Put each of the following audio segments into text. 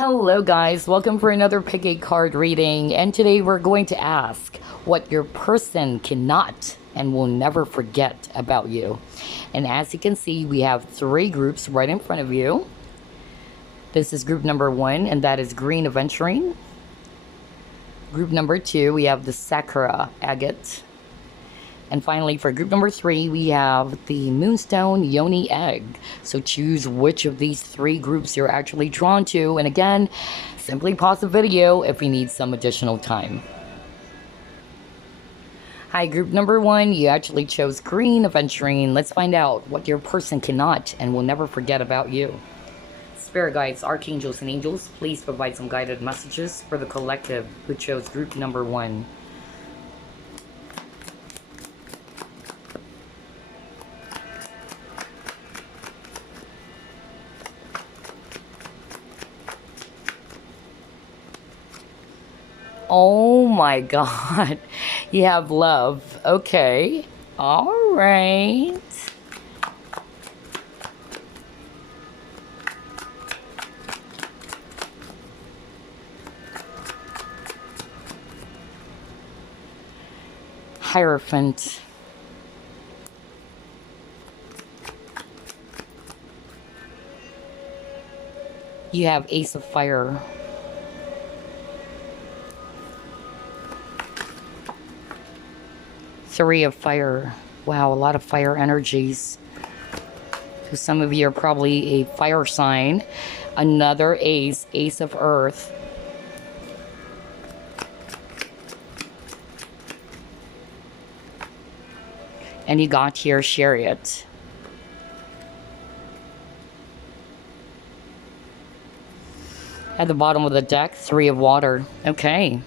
Hello guys, welcome for another pick a card reading, and today we're going to ask what your person cannot and will never forget about you. And as you can see, we have three groups right in front of you. This is group number 1, and that is green Aventurine. Group number 2, we have the Sakura Agate. And finally, for group number 3, we have the Moonstone Yoni egg. So choose which of these three groups you're actually drawn to. And again, simply pause the video if you need some additional time. Hi, group number 1, you actually chose green Aventurine. Let's find out what your person cannot and will never forget about you. Spirit guides, archangels, and angels, please provide some guided messages for the collective who chose group number 1. Oh my god. You have love. Okay. All right. Hierophant. You have Ace of Fire. Three of Fire. Wow, a lot of fire energies. So some of you are probably a fire sign. Another Ace, Ace of Earth. And you got here Chariot. At the bottom of the deck, Three of Water. Okay.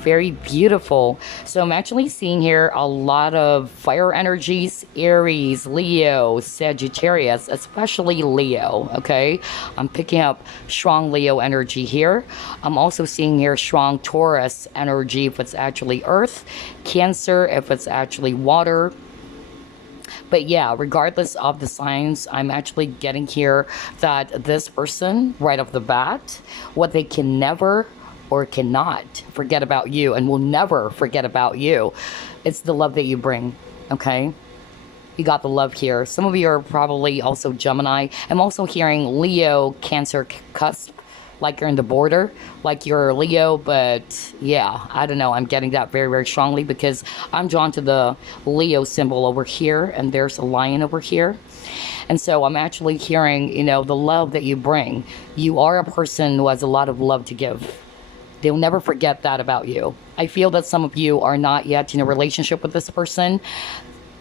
Very beautiful. So I'm actually seeing here a lot of fire energies, Aries, Leo, Sagittarius, especially Leo. Okay, I'm picking up strong Leo energy here. I'm also seeing here strong Taurus energy if it's actually earth, Cancer if it's actually water. But yeah, regardless of the signs, I'm actually getting here that this person, right off the bat, what they can never or cannot forget about you and will never forget about you, it's the love that you bring. Okay, you got the love here. Some of you are probably also Gemini. I'm also hearing Leo, Cancer cusp, like you're in the border, like you're Leo. But yeah, I don't know, I'm getting that very, very strongly because I'm drawn to the Leo symbol over here, and there's a lion over here. And so I'm actually hearing, you know, the love that you bring. You are a person who has a lot of love to give. They'll never forget that about you. I feel that some of you are not yet in a relationship with this person.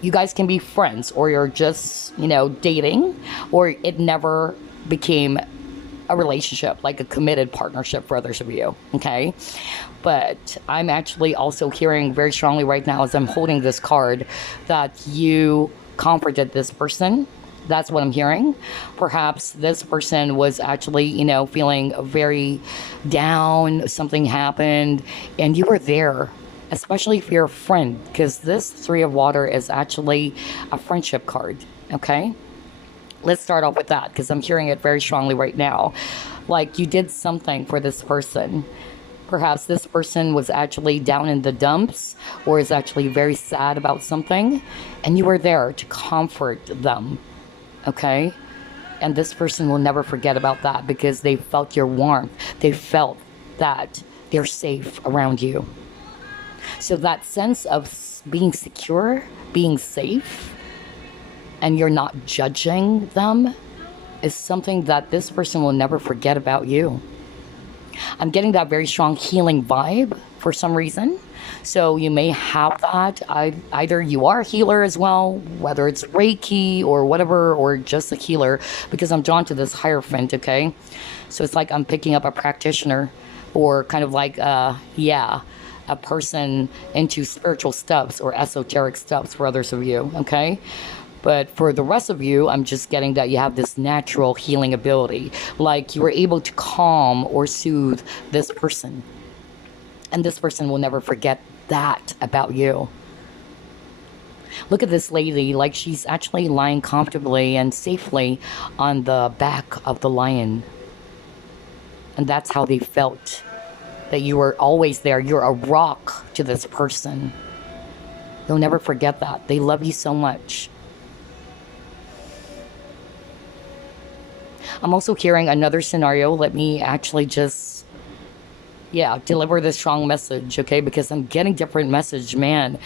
You guys can be friends, or you're just, you know, dating, or it never became a relationship, like a committed partnership for others of you. Okay, but I'm actually also hearing very strongly right now as I'm holding this card that you comforted this person. That's what I'm hearing. Perhaps this person was actually, you know, feeling very down. Something happened and you were there, especially if you're a friend, because this Three of Water is actually a friendship card. Okay, let's start off with that because I'm hearing it very strongly right now. Like you did something for this person. Perhaps this person was actually down in the dumps or is actually very sad about something, and you were there to comfort them. Okay, and this person will never forget about that because they felt your warmth. They felt that they're safe around you. So that sense of being secure, being safe, and you're not judging them is something that this person will never forget about you. I'm getting that very strong healing vibe for some reason. So you may have that. Either you are a healer as well, whether it's Reiki or whatever, or just a healer, because I'm drawn to this Hierophant. Okay, so it's like I'm picking up a practitioner, or kind of like yeah, a person into spiritual stuffs or esoteric stuffs for others of you. Okay, but for the rest of you, I'm just getting that you have this natural healing ability, like you were able to calm or soothe this person. And this person will never forget that about you. Look at this lady, like she's actually lying comfortably and safely on the back of the lion. And that's how they felt. That you were always there. You're a rock to this person. They'll never forget that. They love you so much. I'm also hearing another scenario. Let me actually just, yeah, deliver this strong message, okay? Because I'm getting different message, man.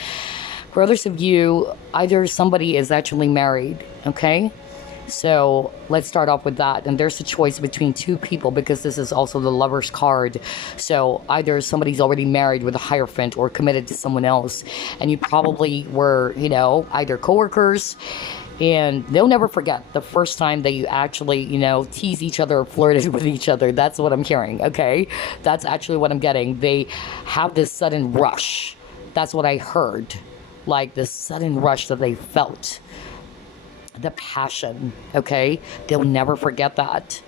For others of you, either somebody is actually married, okay? So let's start off with that. And there's a choice between two people because this is also the Lover's card. So either somebody's already married with a Hierophant or committed to someone else. And you probably were, you know, either coworkers. And they'll never forget the first time that you actually, you know, tease each other or flirted with each other. That's what I'm hearing, okay? That's actually what I'm getting. They have this sudden rush. That's what I heard. Like this sudden rush that they felt. The passion, okay? They'll never forget that.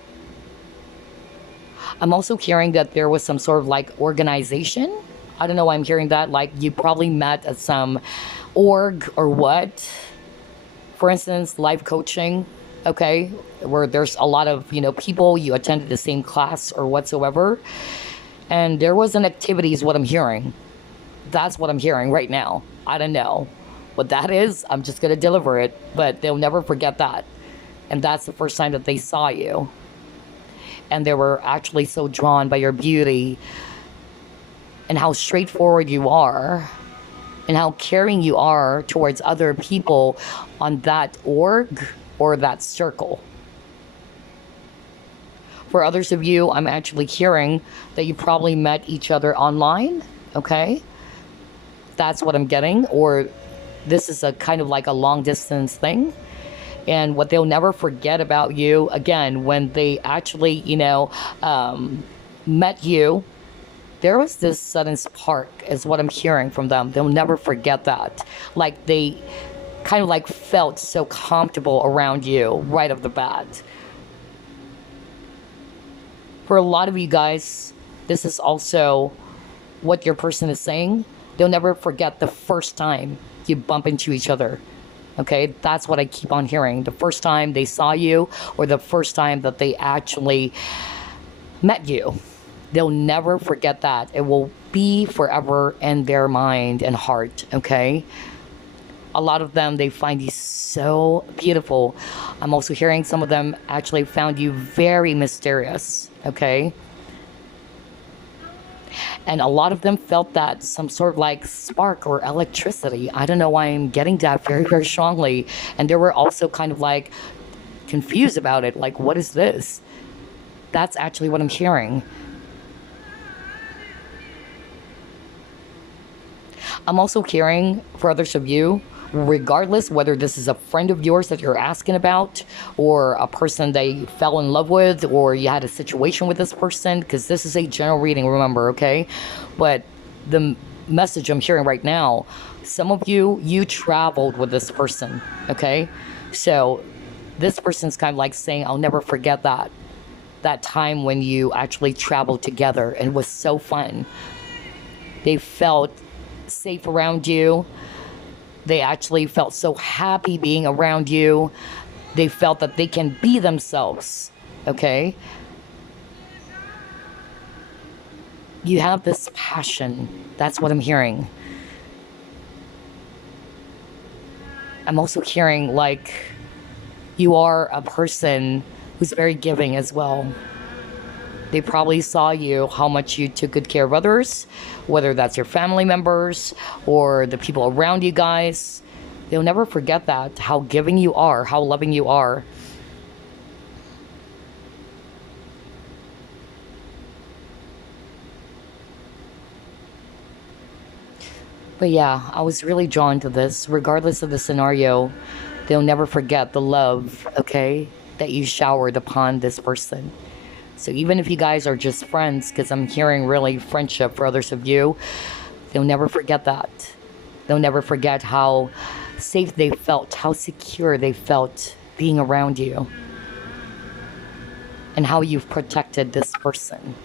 I'm also hearing that there was some sort of like organization. I don't know why I'm hearing that. Like you probably met at some org or what. For instance, life coaching, okay? Where there's a lot of, you know, people, you attended the same class or whatsoever. And there was an activity is what I'm hearing. That's what I'm hearing right now. I don't know what that is. I'm just going to deliver it, but they'll never forget that. And that's the first time that they saw you. And they were actually so drawn by your beauty and how straightforward you are and how caring you are towards other people on that org or that circle. For others of you, I'm actually hearing that you probably met each other online, okay? That's what I'm getting, or this is a kind of like a long distance thing. And what they'll never forget about you, again, when they actually, you know, met you, there was this sudden spark is what I'm hearing from them. They'll never forget that. Like they kind of like felt so comfortable around you right off the bat. For a lot of you guys, this is also what your person is saying. They'll never forget the first time you bump into each other. Okay, that's what I keep on hearing. The first time they saw you or the first time that they actually met you. They'll never forget that. It will be forever in their mind and heart, okay? A lot of them, they find you so beautiful. I'm also hearing some of them actually found you very mysterious, okay? And a lot of them felt that some sort of like spark or electricity. I don't know why I'm getting that very, very strongly. And they were also kind of like confused about it. Like, what is this? That's actually what I'm hearing. I'm also hearing for others of you, regardless whether this is a friend of yours that you're asking about or a person they fell in love with or you had a situation with this person, because this is a general reading, remember, okay? But the message I'm hearing right now, some of you traveled with this person, okay? So this person's kind of like saying, I'll never forget that time when you actually traveled together and it was so fun. They felt safe around you. They actually felt so happy being around you. They felt that they can be themselves, okay? You have this passion. That's what I'm hearing. I'm also hearing like you are a person who's very giving as well. They probably saw you, how much you took good care of others, whether that's your family members or the people around you guys. They'll never forget that, how giving you are, how loving you are. But yeah, I was really drawn to this. Regardless of the scenario, they'll never forget the love, okay, that you showered upon this person. So even if you guys are just friends, because I'm hearing really friendship for others of you, they'll never forget that. They'll never forget how safe they felt, how secure they felt being around you, and how you've protected this person.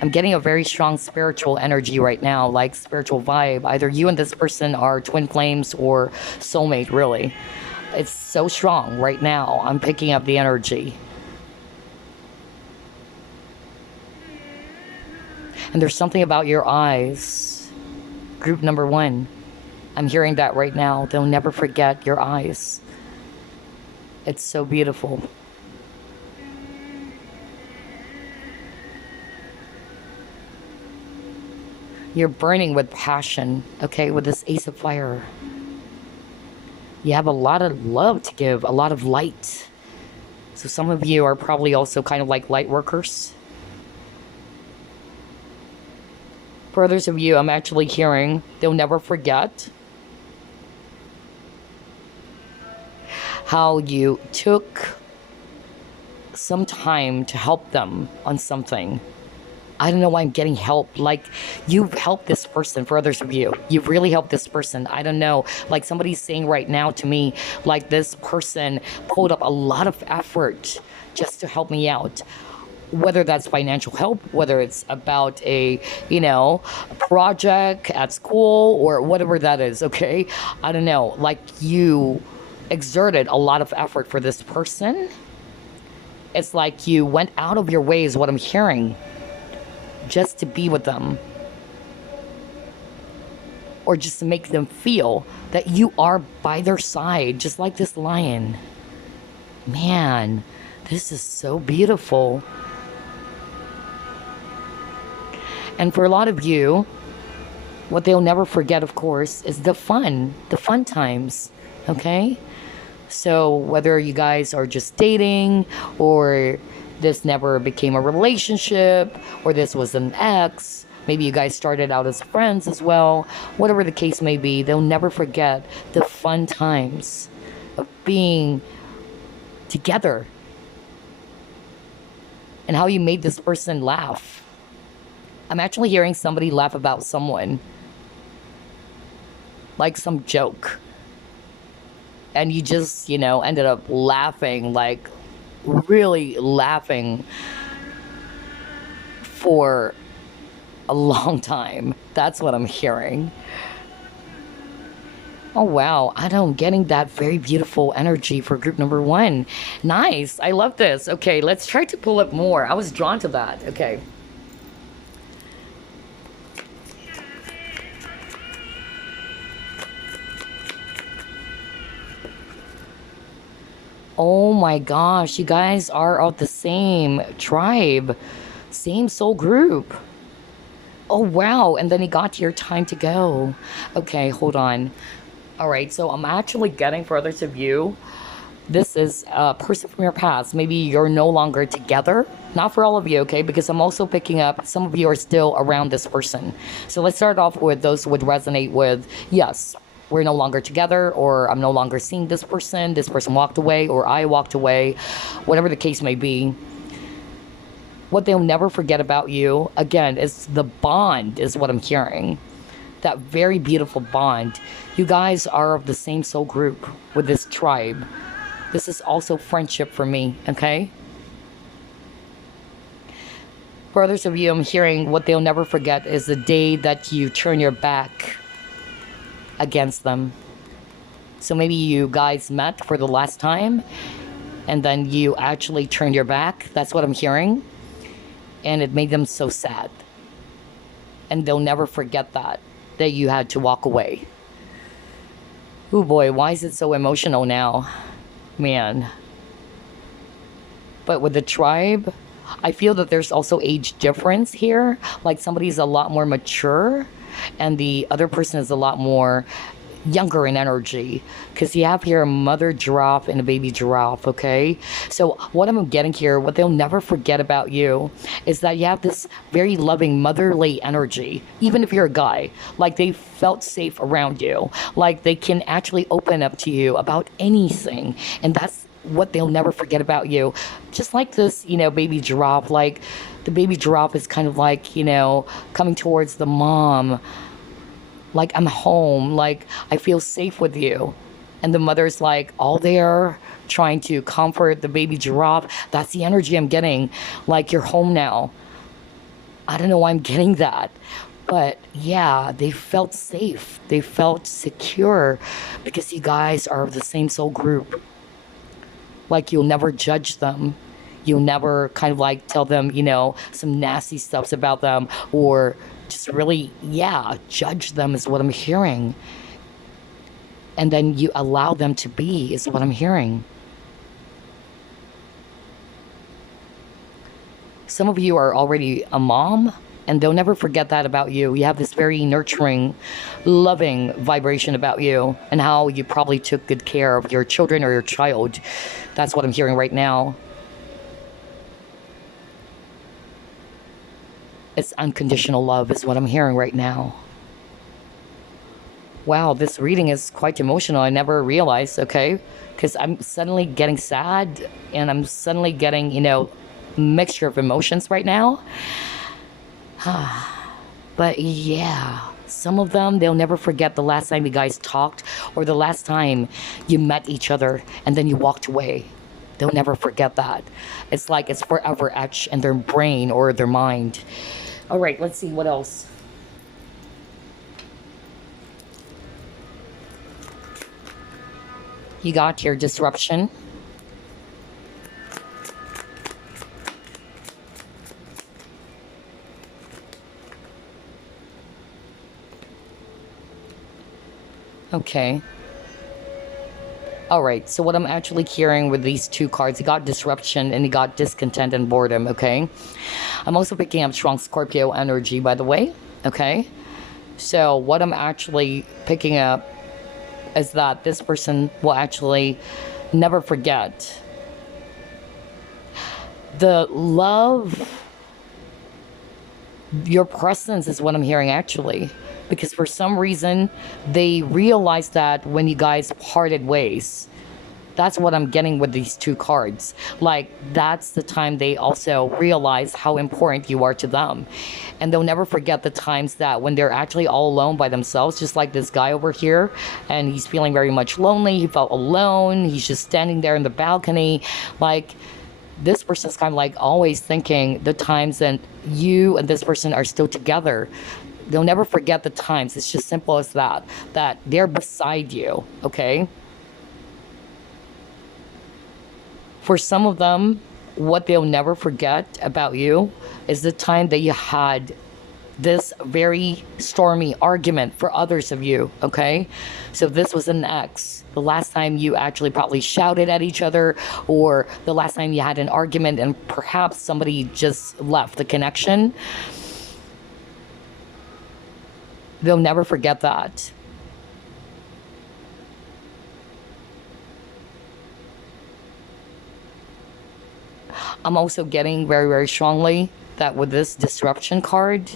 I'm getting a very strong spiritual energy right now, like spiritual vibe. Either you and this person are twin flames or soulmate, really. It's so strong right now. I'm picking up the energy. And there's something about your eyes. Group number 1. I'm hearing that right now. They'll never forget your eyes. It's so beautiful. You're burning with passion, okay, with this Ace of Fire. You have a lot of love to give, a lot of light. So some of you are probably also kind of like light workers. For others of you, I'm actually hearing they'll never forget how you took some time to help them on something. I don't know why I'm getting help. Like, you've helped this person. For others of you, you've really helped this person. I don't know. Like, somebody's saying right now to me, like, this person pulled up a lot of effort just to help me out. Whether that's financial help, whether it's about a, project at school or whatever that is, okay? I don't know. Like, you exerted a lot of effort for this person. It's like you went out of your way is what I'm hearing, just to be with them, or just to make them feel that you are by their side, just like this lion. Man, this is so beautiful. And for a lot of you, what they'll never forget, of course, is the fun times, okay? So whether you guys are just dating, or this never became a relationship, or this was an ex, maybe you guys started out as friends as well, whatever the case may be, they'll never forget the fun times of being together and how you made this person laugh. I'm actually hearing somebody laugh about someone, like some joke, and you just, ended up laughing, like really laughing for a long time. That's what I'm hearing. Oh wow, I'm getting that very beautiful energy for group number 1. Nice, I love this. Okay, let's try to pull up more. I was drawn to that. Okay. Oh my gosh, you guys are of the same tribe, same soul group. Oh wow, and then it got your time to go. Okay, hold on. All right, so I'm actually getting for others of you, this is a person from your past. Maybe you're no longer together. Not for all of you, okay? Because I'm also picking up some of you are still around this person. So let's start off with those who would resonate with, yes, we're no longer together, or I'm no longer seeing this person walked away, or I walked away, whatever the case may be. What they'll never forget about you, again, is the bond, is what I'm hearing. That very beautiful bond. You guys are of the same soul group with this tribe. This is also friendship for me, okay? For others of you, I'm hearing what they'll never forget is the day that you turn your back against them. So maybe you guys met for the last time, and then you actually turned your back. That's what I'm hearing. And it made them so sad. And they'll never forget that you had to walk away. Oh boy, why is it so emotional now? Man. But with the tribe, I feel that there's also age difference here. Like somebody's a lot more mature, and the other person is a lot more younger in energy, because you have here a mother giraffe and a baby giraffe, okay? So what I'm getting here, what they'll never forget about you is that you have this very loving motherly energy. Even if you're a guy, like they felt safe around you, like they can actually open up to you about anything, and that's what they'll never forget about you. Just like this, baby giraffe, like the baby giraffe is kind of like, coming towards the mom, like, I'm home, like, I feel safe with you. And the mother's like all there trying to comfort the baby giraffe. That's the energy I'm getting. Like, you're home now. I don't know why I'm getting that. But yeah, they felt safe. They felt secure because you guys are the same soul group. Like you'll never judge them. You'll never kind of like tell them, some nasty stuffs about them or just really, yeah, judge them is what I'm hearing. And then you allow them to be is what I'm hearing. Some of you are already a mom, and they'll never forget that about you. You have this very nurturing, loving vibration about you and how you probably took good care of your children or your child. That's what I'm hearing right now. It's unconditional love is what I'm hearing right now. Wow, this reading is quite emotional. I never realized, okay? Because I'm suddenly getting sad and I'm suddenly getting, mixture of emotions right now. But yeah, some of them, they'll never forget the last time you guys talked or the last time you met each other and then you walked away. They'll never forget that. It's like it's forever etched in their brain or their mind. All right, let's see what else. You got your disruption. Okay. All right, so what I'm actually hearing with these two cards, you got disruption and you got discontent and boredom, okay? I'm also picking up strong Scorpio energy, by the way, okay? So what I'm actually picking up is that this person will actually never forget the love, your presence is what I'm hearing actually. Because for some reason, they realized that when you guys parted ways. That's what I'm getting with these two cards. Like, that's the time they also realize how important you are to them. And they'll never forget the times that when they're actually all alone by themselves, just like this guy over here, and he's feeling very much lonely. He felt alone. He's just standing there in the balcony. Like, this person's kind of like always thinking the times that you and this person are still together. They'll never forget the times. It's just simple as that they're beside you, okay? For some of them, what they'll never forget about you is the time that you had this very stormy argument for others of you, okay? So this was an ex. The last time you actually probably shouted at each other, or the last time you had an argument and perhaps somebody just left the connection. They'll never forget that. I'm also getting very, very strongly that with this disruption card,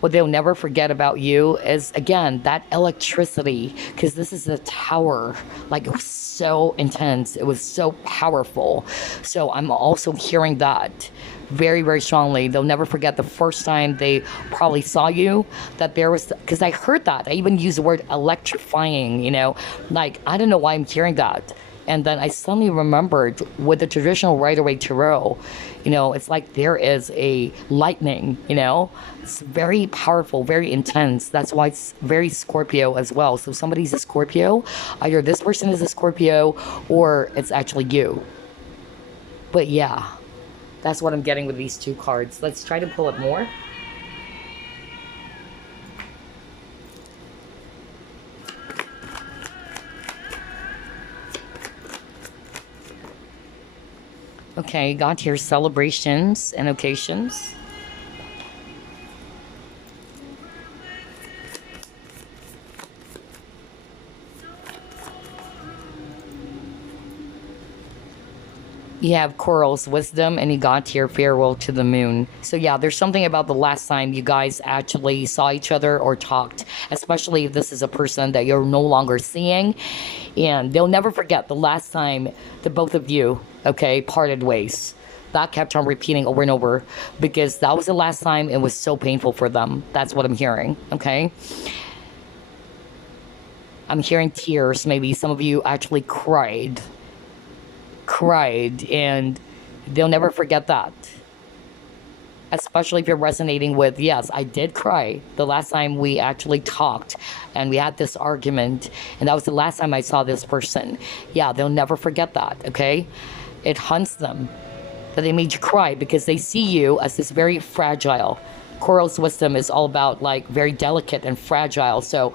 what they'll never forget about you is, again, that electricity, because this is the tower. Like, it was so intense. It was so powerful. So I'm also hearing that very, very strongly. They'll never forget the first time they probably saw you, that there was, because I heard that. I even used the word electrifying, like, I don't know why I'm hearing that. And then I suddenly remembered with the traditional Rider-Waite tarot, it's like there is a lightning, It's very powerful, very intense. That's why it's very Scorpio as well. So somebody's a Scorpio, either this person is a Scorpio or it's actually you. But yeah, that's what I'm getting with these two cards. Let's try to pull it more. Okay, got here celebrations and occasions. You have Coral's wisdom, and you got here farewell to the moon. So yeah, there's something about the last time you guys actually saw each other or talked, especially if this is a person that you're no longer seeing. And they'll never forget the last time the both of you, okay, parted ways. That kept on repeating over and over because that was the last time. It was so painful for them. That's what I'm hearing, okay? I'm hearing tears. Maybe some of you actually cried, and they'll never forget that. especially if you're resonating with, yes, I did cry the last time we actually talked and we had this argument, and that was the last time I saw this person. Yeah, they'll never forget that, okay? It haunts them that they made you cry because they see you as this very fragile. Coral's wisdom is all about like very delicate and fragile, so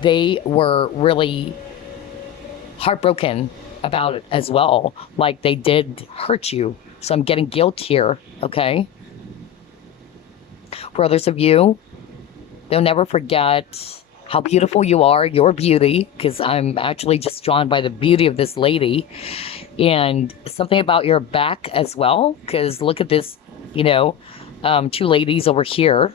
they were really heartbroken about it as well. Like they did hurt you. So I'm getting guilt here, okay? For others of you, they'll never forget how beautiful you are, your beauty, because I'm actually just drawn by the beauty of this lady. And something about your back as well, because look at this, you know, two ladies over here.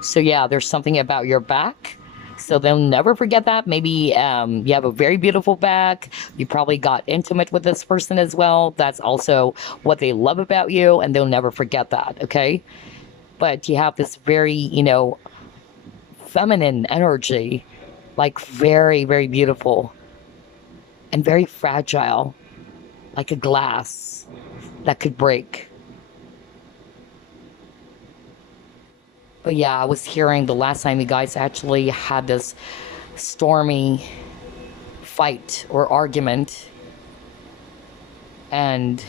So yeah, there's something about your back. So they'll never forget that. Maybe you have a very beautiful back. You probably got intimate with this person as well. That's also what they love about you, and they'll never forget that, okay? But you have this very, you know, feminine energy, like very, very beautiful and very fragile, like a glass that could break. But yeah, I was hearing the last time you guys actually had this stormy fight or argument, and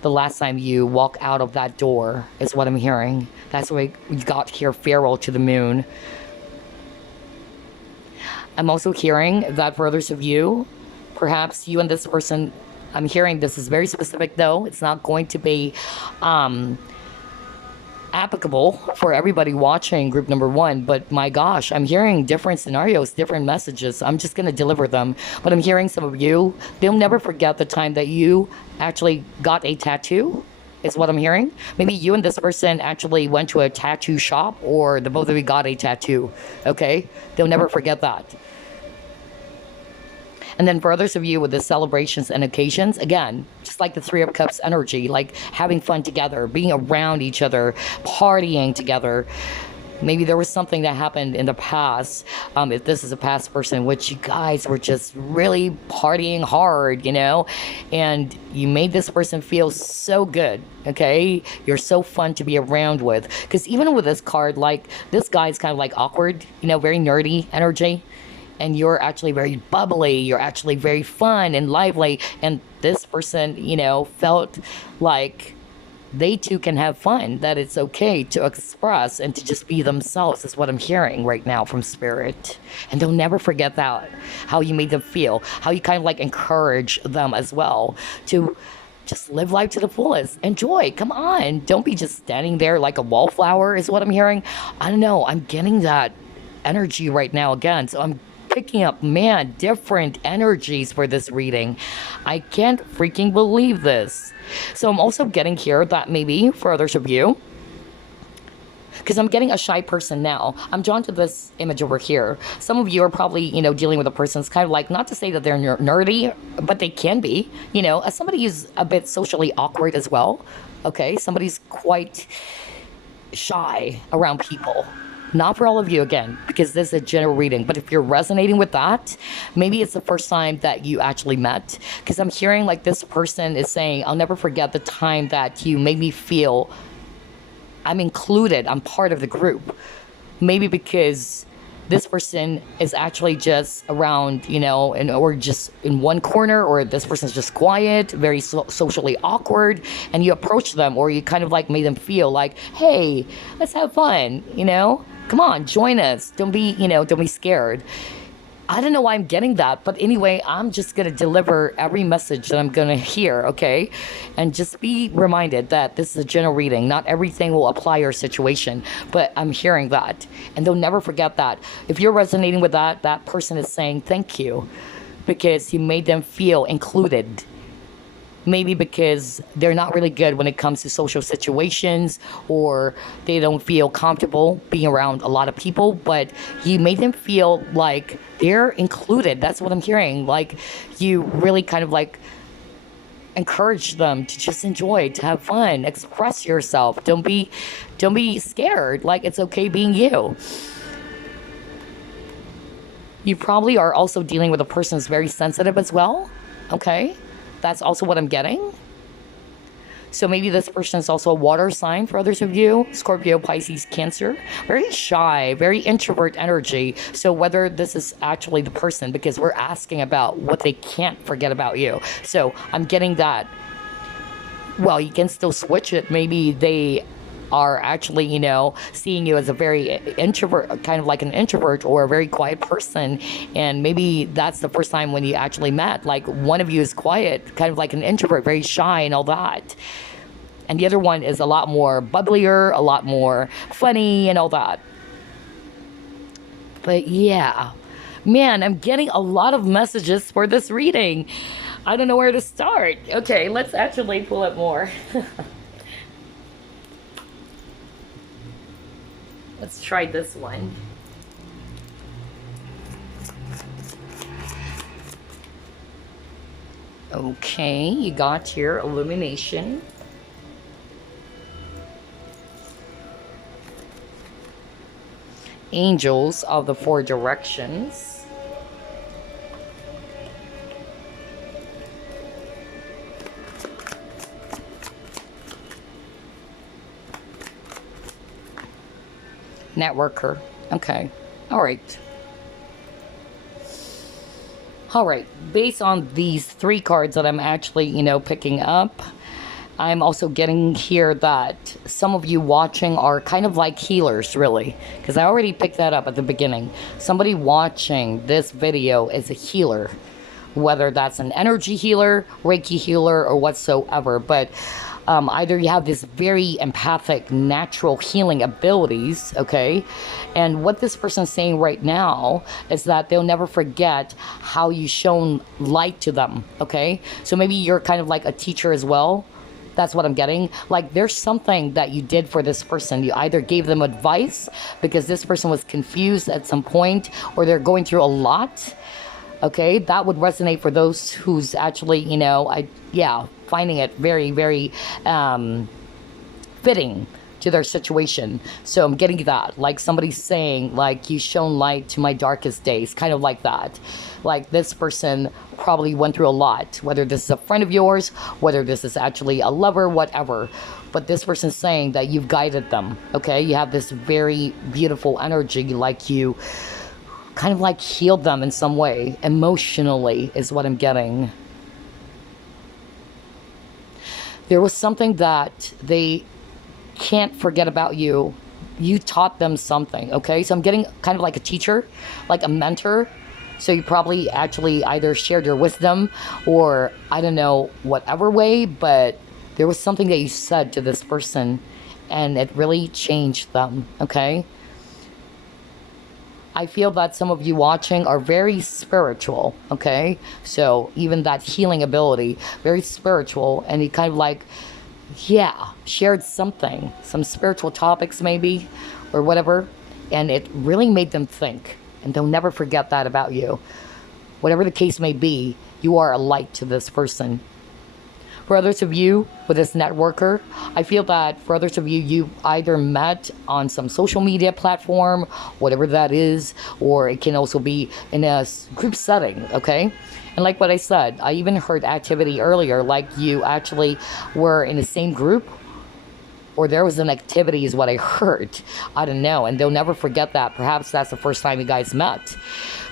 the last time you walk out of that door is what I'm hearing. That's why we got here, farewell to the moon. I'm also hearing that for others of you, perhaps you and this person, I'm hearing this is very specific though. It's not going to be applicable for everybody watching group number one, but my gosh, I'm hearing different scenarios, different messages. I'm just going to deliver them. But I'm hearing some of you, they'll never forget the time that you actually got a tattoo, is what I'm hearing. Maybe you and this person actually went to a tattoo shop, or the both of you got a tattoo, okay? They'll never forget that. And then for others of you with the celebrations and occasions, again, just like the Three of Cups energy, like having fun together, being around each other, partying together. Maybe there was something that happened in the past, if this is a past person, which you guys were just really partying hard, you know, and you made this person feel so good, okay? You're so fun to be around with. Because even with this card, like, this guy's kind of like awkward, you know, very nerdy energy. And you're actually very bubbly, you're actually very fun and lively, and this person, you know, felt like they too can have fun, that it's okay to express and to just be themselves, is what I'm hearing right now from Spirit. And they'll never forget that, how you made them feel, how you kind of like encourage them as well to just live life to the fullest. Enjoy, come on, don't be just standing there like a wallflower, is what I'm hearing. I don't know, I'm getting that energy right now again, so I'm picking up, man, different energies for this reading. I can't freaking believe this. So I'm also getting here that maybe for others of you, because I'm getting a shy person now, I'm drawn to this image over here. Some of you are probably, you know, dealing with a person that's kind of like, not to say that they're nerdy, but they can be, you know, as somebody who's a bit socially awkward as well, okay? Somebody's quite shy around people. Not for all of you, again, because this is a general reading, but if you're resonating with that, maybe it's the first time that you actually met, because I'm hearing like this person is saying, I'll never forget the time that you made me feel I'm included, I'm part of the group. Maybe because this person is actually just around, you know, and or just in one corner, or this person's just quiet, very socially awkward, and you approach them, or you kind of like made them feel like, hey, let's have fun, you know? Come on, join us. Don't be, you know, don't be scared. I don't know why I'm getting that, but anyway, I'm just going to deliver every message that I'm going to hear, okay? And just be reminded that this is a general reading. Not everything will apply your situation, but I'm hearing that. And they'll never forget that. If you're resonating with that, that person is saying thank you because you made them feel included. Maybe because they're not really good when it comes to social situations, or they don't feel comfortable being around a lot of people, but you made them feel like they're included. That's what I'm hearing. Like you really kind of like encourage them to just enjoy, to have fun, express yourself. Don't be scared. Like it's okay being you. You probably are also dealing with a person who's very sensitive as well. Okay? That's also what I'm getting. So maybe this person is also a water sign for others of you. Scorpio, Pisces, Cancer. Very shy, very introvert energy. So whether this is actually the person, because we're asking about what they can't forget about you. So I'm getting that. Well, you can still switch it. Maybe they are actually, seeing you as a very introvert, kind of like an introvert or a very quiet person. And maybe that's the first time when you actually met. Like one of you is quiet, kind of like an introvert, very shy and all that. And the other one is a lot more bubblier, a lot more funny and all that. But yeah, man, I'm getting a lot of messages for this reading. I don't know where to start. Okay, let's actually pull it more. Let's try this one. Okay, you got your illumination. Angels of the four directions. Networker. Okay. All right. All right. Based on these three cards that I'm actually, picking up, I'm also getting here that some of you watching are kind of like healers, really. Because I already picked that up at the beginning. Somebody watching this video is a healer. Whether that's an energy healer, Reiki healer, or whatsoever. But either you have this very empathic, natural healing abilities, okay? And what this person is saying right now is that they'll never forget how you shone light to them, okay? So maybe you're kind of like a teacher as well. That's what I'm getting. Like there's something that you did for this person. You either gave them advice because this person was confused at some point, or they're going through a lot. Okay, that would resonate for those who's actually, finding it very, very fitting to their situation. So I'm getting that, like somebody's saying, like, you shone light to my darkest days, kind of like that. Like this person probably went through a lot, whether this is a friend of yours, whether this is actually a lover, whatever. But this person's saying that you've guided them, okay? You have this very beautiful energy, like you kind of like healed them in some way, emotionally is what I'm getting. There was something that they can't forget about you. You taught them something, okay? So I'm getting kind of like a teacher, like a mentor. So you probably actually either shared your wisdom or I don't know, whatever way, but there was something that you said to this person and it really changed them, okay? I feel that some of you watching are very spiritual, okay? So even that healing ability, very spiritual, and you kind of like, shared something, some spiritual topics maybe, or whatever, and it really made them think, and they'll never forget that about you. Whatever the case may be, you are a light to this person. For others of you with this networker, I feel that for others of you, you either met on some social media platform, whatever that is, or it can also be in a group setting, okay? And like what I said, I even heard activity earlier, like you actually were in the same group, or there was an activity is what I heard. I don't know, and they'll never forget that. Perhaps that's the first time you guys met.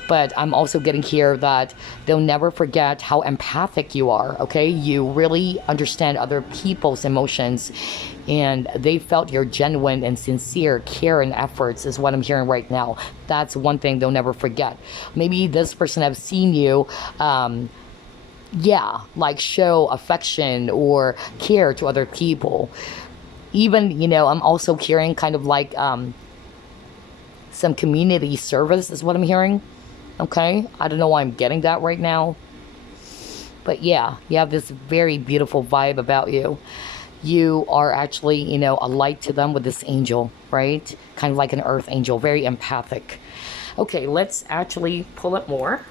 But I'm also getting here that they'll never forget how empathic you are, okay? You really understand other people's emotions, and they felt your genuine and sincere care and efforts is what I'm hearing right now. That's one thing they'll never forget. Maybe this person have seen you, like show affection or care to other people. Even, I'm also hearing kind of like some community service is what I'm hearing. Okay, I don't know why I'm getting that right now. But yeah, you have this very beautiful vibe about you. You are actually, a light to them with this angel, right? Kind of like an earth angel, very empathic. Okay, let's actually pull it more.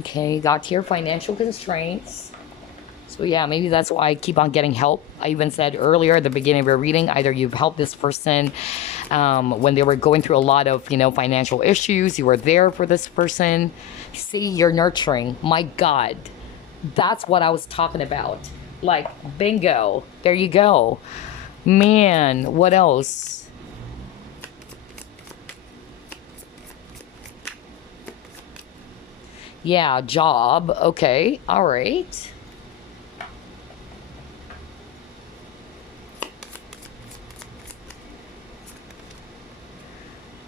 Okay, got here financial constraints. So yeah, maybe that's why I keep on getting help. I even said earlier at the beginning of your reading, either you've helped this person when they were going through a lot of, financial issues. You were there for this person. See, you're nurturing. My God, that's what I was talking about. Like, bingo. There you go. Man, what else? Yeah, job. Okay, all right.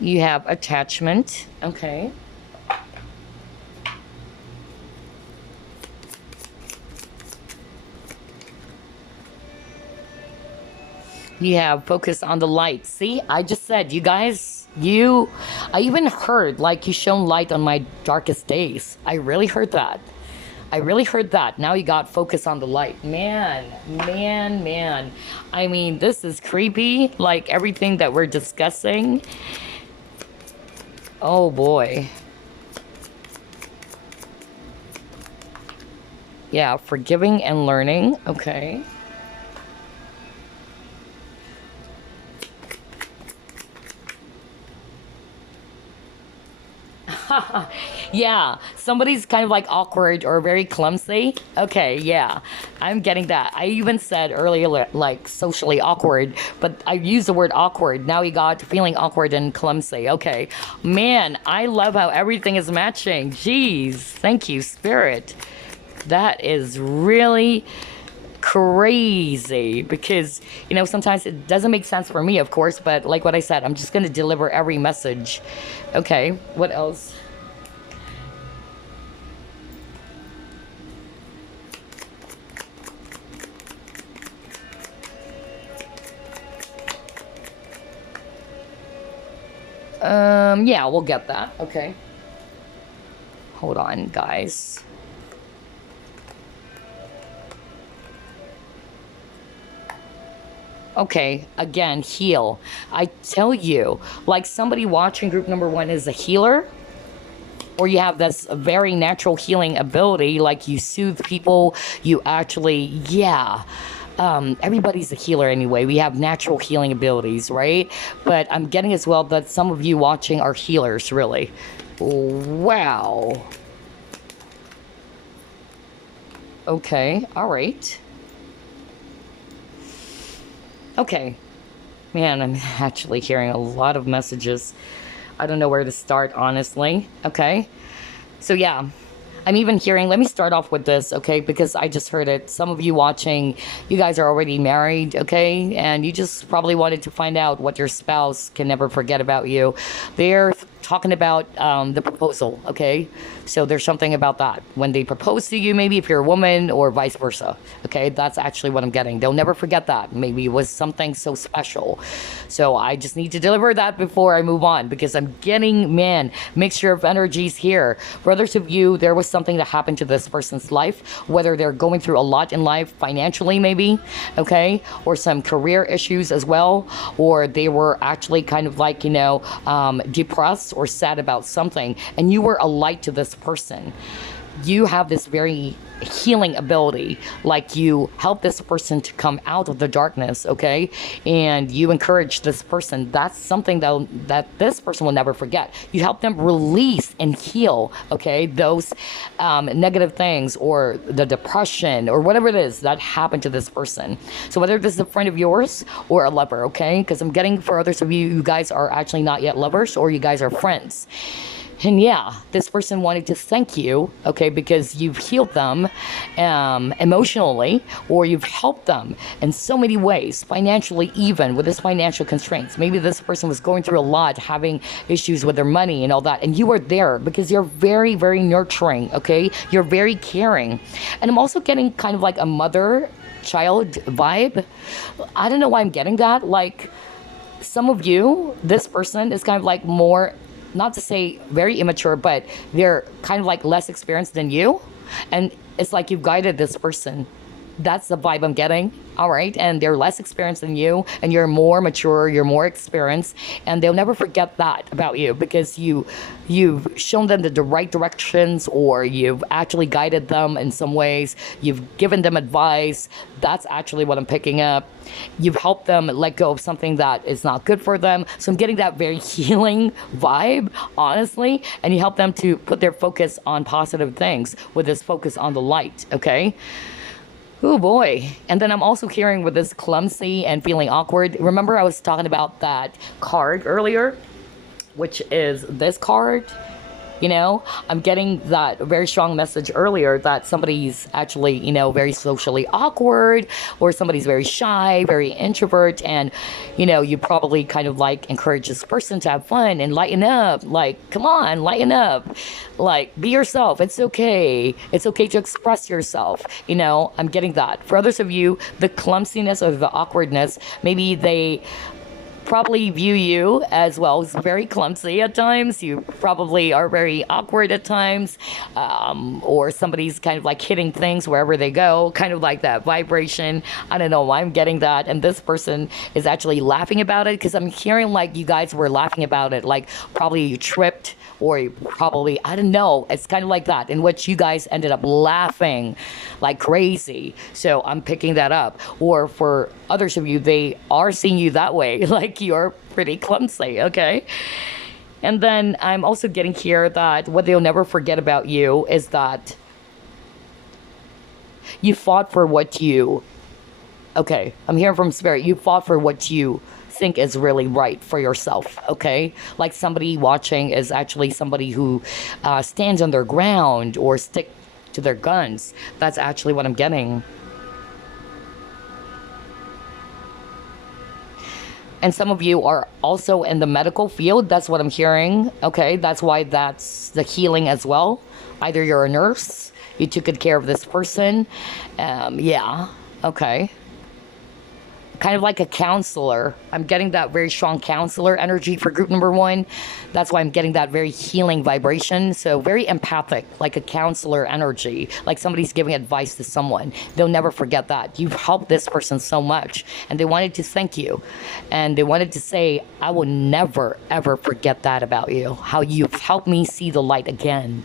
You have attachment. Okay. You have focus on the light. See, I just said, you guys, I even heard like you shone light on my darkest days. I really heard that. I really heard that. Now you got focus on the light. Man, man, man. I mean, this is creepy. Like everything that we're discussing. Oh boy. Yeah, forgiving and learning. Okay. Yeah, somebody's kind of like awkward or very clumsy. Okay, yeah, I'm getting that. I even said earlier like socially awkward, but I used the word awkward. Now you got feeling awkward and clumsy. Okay, man, I love how everything is matching. Jeez, thank you, Spirit. That is really crazy because sometimes it doesn't make sense for me, of course, but like what I said, I'm just gonna deliver every message. Okay, what else? Yeah, we'll get that. Okay, hold on, guys. Okay, again, heal. I tell you, like somebody watching group number one is a healer, or you have this very natural healing ability, like you soothe people, you actually, yeah. Everybody's a healer anyway. We have natural healing abilities, right? But I'm getting as well that some of you watching are healers, really. Wow. Okay, all right. Okay. Man, I'm actually hearing a lot of messages. I don't know where to start, honestly. Okay. So, yeah. I'm even hearing, let me start off with this, okay? Because I just heard it. Some of you watching, you guys are already married, okay? And you just probably wanted to find out what your spouse can never forget about you. They're talking about the proposal, okay? So there's something about that. When they propose to you, maybe if you're a woman or vice versa, okay? That's actually what I'm getting. They'll never forget that. Maybe it was something so special. So I just need to deliver that before I move on because I'm getting, man, mixture of energies here. For others of you, there was something that happened to this person's life, whether they're going through a lot in life, financially maybe, okay? Or some career issues as well, or they were actually kind of like, depressed or sad about something, and you were a light to this person. You have this very healing ability, like you help this person to come out of the darkness, okay? And you encourage this person. That's something that this person will never forget. You help them release and heal, okay, those negative things or the depression or whatever it is that happened to this person. So whether this is a friend of yours or a lover, okay? Because I'm getting for others of you, you guys are actually not yet lovers or you guys are friends. And yeah, this person wanted to thank you, okay, because you've healed them emotionally, or you've helped them in so many ways, financially even, with this financial constraints. Maybe this person was going through a lot, having issues with their money and all that, and you were there because you're very, very nurturing, okay? You're very caring. And I'm also getting kind of like a mother-child vibe. I don't know why I'm getting that. Like, some of you, this person is kind of like more, not to say very immature, but they're kind of like less experienced than you. And it's like you've guided this person. That's the vibe I'm getting. All right. And they're less experienced than you, and you're more mature, you're more experienced, and they'll never forget that about you because you've shown them the right directions, or you've actually guided them in some ways. You've given them advice. That's actually what I'm picking up. You've helped them let go of something that is not good for them. So I'm getting that very healing vibe, honestly. And you help them to put their focus on positive things with this focus on the light, okay? Oh boy. And then I'm also hearing with this clumsy and feeling awkward. Remember I was talking about that card earlier, which is this card? You know, I'm getting that very strong message earlier that somebody's actually, you know, very socially awkward, or somebody's very shy, very introvert, and, you know, you probably kind of like encourage this person to have fun and lighten up. Like, come on, lighten up. Like, be yourself. It's okay. It's okay to express yourself. You know, I'm getting that. For others of you, the clumsiness or the awkwardness, maybe they probably view you as well as very clumsy at times. You probably are very awkward at times, or somebody's kind of like hitting things wherever they go, kind of like that vibration. I don't know why I'm getting that. And this person is actually laughing about it, because I'm hearing like you guys were laughing about it, like probably you tripped, or you probably, I don't know, it's kind of like that, in which you guys ended up laughing like crazy. So I'm picking that up. Or for others of you, they are seeing you that way, like you're pretty clumsy, okay? And then I'm also getting here that what they'll never forget about you is that you fought for what you, okay, I'm hearing from spirit, you fought for what you think is really right for yourself, okay? Like somebody watching is actually somebody who stands on their ground or stick to their guns. That's actually what I'm getting. And some of you are also in the medical field. That's what I'm hearing, okay? That's why that's the healing as well. Either you're a nurse, you took good care of this person, yeah, okay. Kind of like a counselor. I'm getting that very strong counselor energy for group number one. That's why I'm getting that very healing vibration. So very empathic, like a counselor energy, like somebody's giving advice to someone. They'll never forget that. You've helped this person so much, and they wanted to thank you. And they wanted to say, I will never, ever forget that about you, how you've helped me see the light again.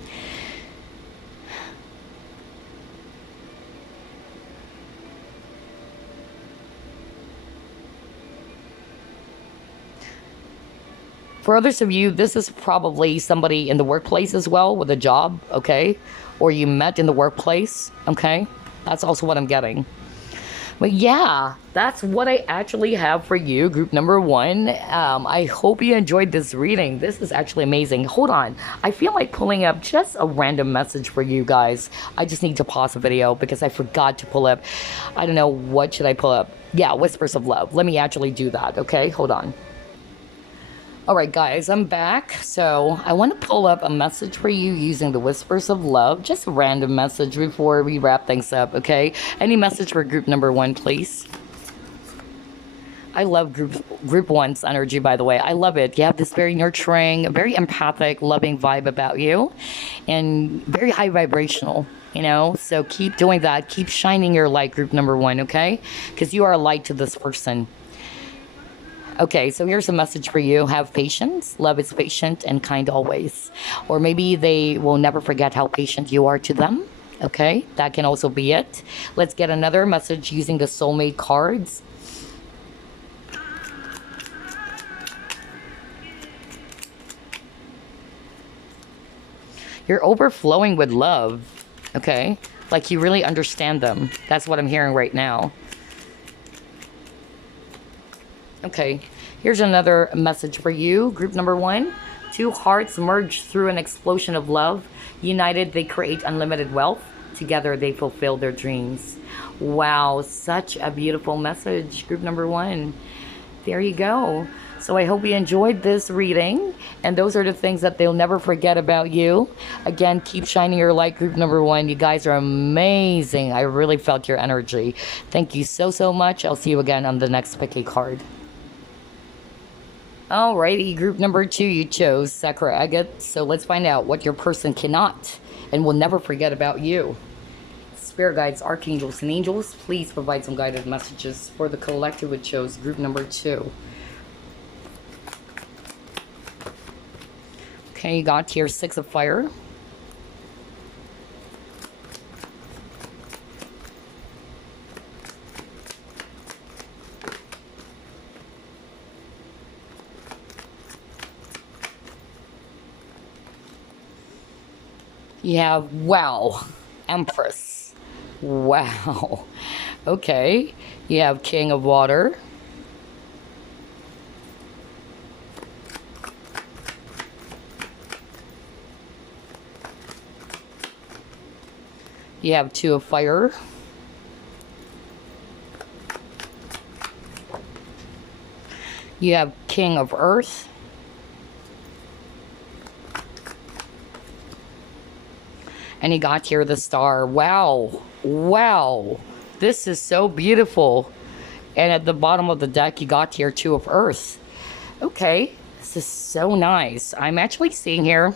For others of you, this is probably somebody in the workplace as well with a job, okay? Or you met in the workplace, okay? That's also what I'm getting. But yeah, that's what I actually have for you, group number one. I hope you enjoyed this reading. This is actually amazing. Hold on. I feel like pulling up just a random message for you guys. I just need to pause the video because I forgot to pull up. I don't know, what should I pull up? Yeah, Whispers of Love. Let me actually do that, okay? Hold on. All right, guys, I'm back. So I want to pull up a message for you using the Whispers of Love. Just a random message before we wrap things up, okay? Any message for group number one, please? I love group one's energy, by the way. I love it. You have this very nurturing, very empathic, loving vibe about you, and very high vibrational, you know? So keep doing that. Keep shining your light, group number one, okay? Because you are a light to this person. Okay, so here's a message for you. Have patience. Love is patient and kind always. Or maybe they will never forget how patient you are to them. Okay, that can also be it. Let's get another message using the soulmate cards. You're overflowing with love. Okay, like you really understand them. That's what I'm hearing right now. Okay, here's another message for you, group number one. Two hearts merge through an explosion of love. United, they create unlimited wealth. Together, they fulfill their dreams. Wow, such a beautiful message, group number one. There you go. So I hope you enjoyed this reading. And those are the things that they'll never forget about you. Again, keep shining your light, group number one. You guys are amazing. I really felt your energy. Thank you so, so much. I'll see you again on the next pick a card. Alrighty, group number two, you chose Sakura Agate. So let's find out what your person cannot and will never forget about you. spirit guides, archangels, and angels, please provide some guided messages for the collective, which shows group number 2. Okay, you got here 6 of fire. You have, wow, Empress. Wow. Okay. You have King of Water. You have 2 of Fire. You have King of Earth. And you got here the Star. Wow. Wow. This is so beautiful. And at the bottom of the deck, you got here 2 of Earth. Okay. This is so nice. I'm actually seeing here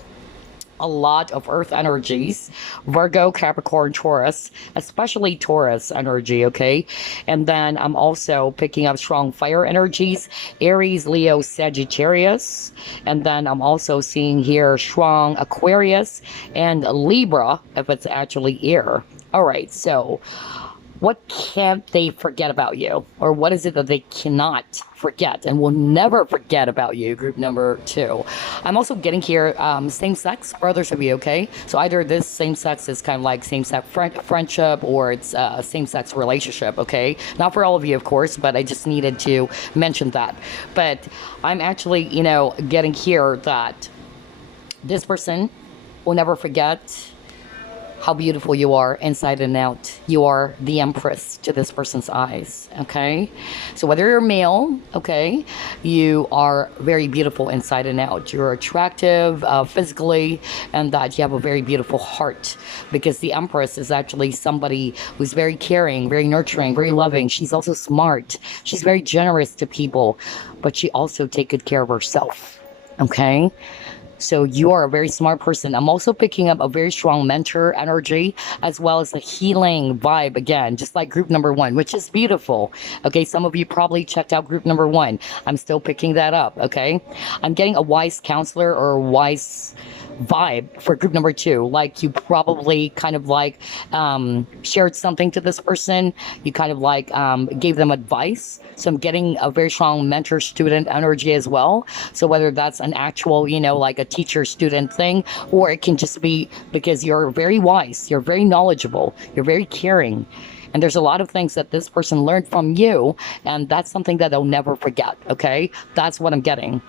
a lot of earth energies, Virgo, Capricorn, Taurus, especially Taurus energy, okay? And then I'm also picking up strong fire energies, Aries, Leo, Sagittarius. And then I'm also seeing here strong Aquarius and Libra, if it's actually air. All right, so what can't they forget about you? Or what is it that they cannot forget and will never forget about you, group number 2? I'm also getting here same sex for others of you, okay? So either this same sex is kind of like same sex friendship, or it's same sex relationship, okay? Not for all of you, of course, but I just needed to mention that. But I'm actually, you know, getting here that this person will never forget how beautiful you are inside and out. You are the Empress to this person's eyes, okay? So whether you're male, okay, you are very beautiful inside and out. You're attractive physically, and that you have a very beautiful heart, because the Empress is actually somebody who's very caring, very nurturing, very loving. She's also smart. She's very generous to people, but she also takes good care of herself, okay? So you are a very smart person. I'm also picking up a very strong mentor energy, as well as a healing vibe again, just like group number 1, which is beautiful. Okay, some of you probably checked out group number 1. I'm still picking that up, okay? I'm getting a wise counselor or a wise vibe for group number 2. Like you probably kind of like shared something to this person. You kind of like gave them advice. So I'm getting a very strong mentor student energy as well. So whether that's an actual, you know, like a teacher student thing, or it can just be because you're very wise, you're very knowledgeable, you're very caring. And there's a lot of things that this person learned from you, and that's something that they'll never forget, okay? That's what I'm getting.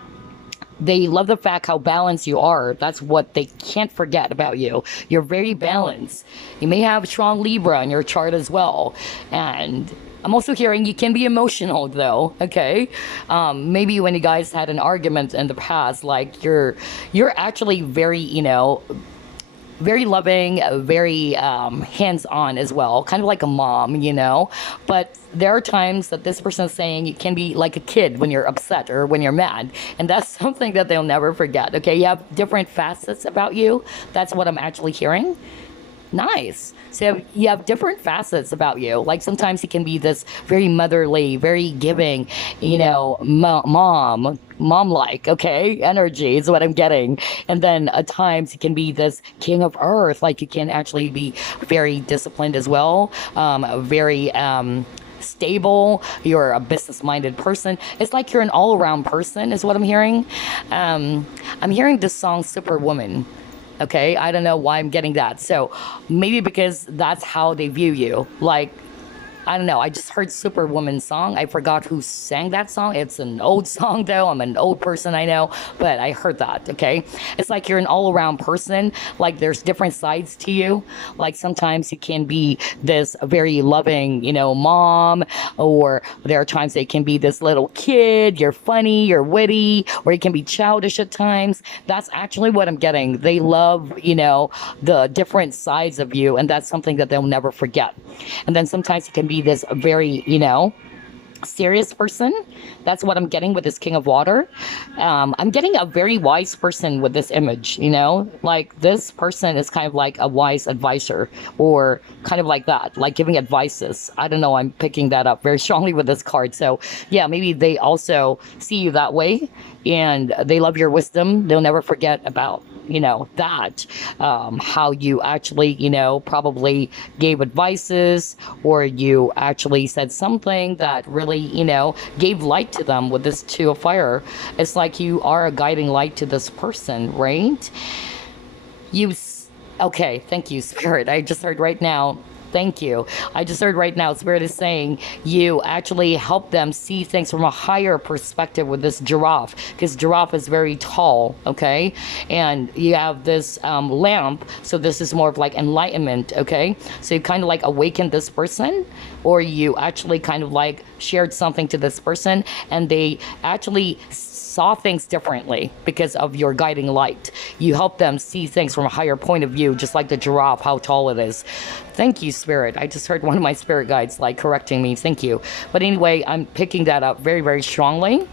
They love the fact how balanced you are. That's what they can't forget about you. You're very balanced. You may have strong Libra in your chart as well. And I'm also hearing you can be emotional though, okay? Maybe when you guys had an argument in the past, like you're actually very, you know, very loving, very hands-on as well, kind of like a mom, you know. But there are times that this person is saying you can be like a kid when you're upset or when you're mad, and that's something that they'll never forget, okay? You have different facets about you. That's what I'm actually hearing. Nice. So you have different facets about you. Like sometimes you can be this very motherly, very giving, you know, mom-like, okay, energy is what I'm getting. And then at times you can be this king of earth. Like you can actually be very disciplined as well, very stable. You're a business-minded person. It's like you're an all-around person is what I'm hearing. I'm hearing this song Superwoman. Okay, I don't know why I'm getting that. So maybe because that's how they view you. Like, I don't know. I just heard Superwoman song. I forgot who sang that song. It's an old song though. I'm an old person, I know, but I heard that, okay? It's like you're an all-around person. Like there's different sides to you. Like sometimes you can be this very loving, you know, mom, or there are times they can be this little kid. You're funny, you're witty, or you can be childish at times. That's actually what I'm getting. They love, you know, the different sides of you, and that's something that they'll never forget. And then sometimes you can be this very, you know, serious person. That's what I'm getting with this King of Water. I'm getting a very wise person with this image, you know? Like this person is kind of like a wise advisor or kind of like that, like giving advices. I don't know, I'm picking that up very strongly with this card. So yeah, maybe they also see you that way and they love your wisdom. They'll never forget about that, how you actually probably gave advices or you actually said something that really gave light to them with this Two of Fire. It's like you are a guiding light to this person, right? you okay, thank you, Spirit. I just heard right now, thank you. I just heard right now, Spirit is saying you actually help them see things from a higher perspective with this giraffe, because giraffe is very tall, okay? And you have this lamp, so this is more of like enlightenment, okay? So you kind of like awakened this person, or you actually kind of like shared something to this person, and they actually saw things differently because of your guiding light. You help them see things from a higher point of view, just like the giraffe, how tall it is. Thank you, Spirit. I just heard one of my spirit guides like correcting me. Thank you. But anyway, I'm picking that up very, very strongly,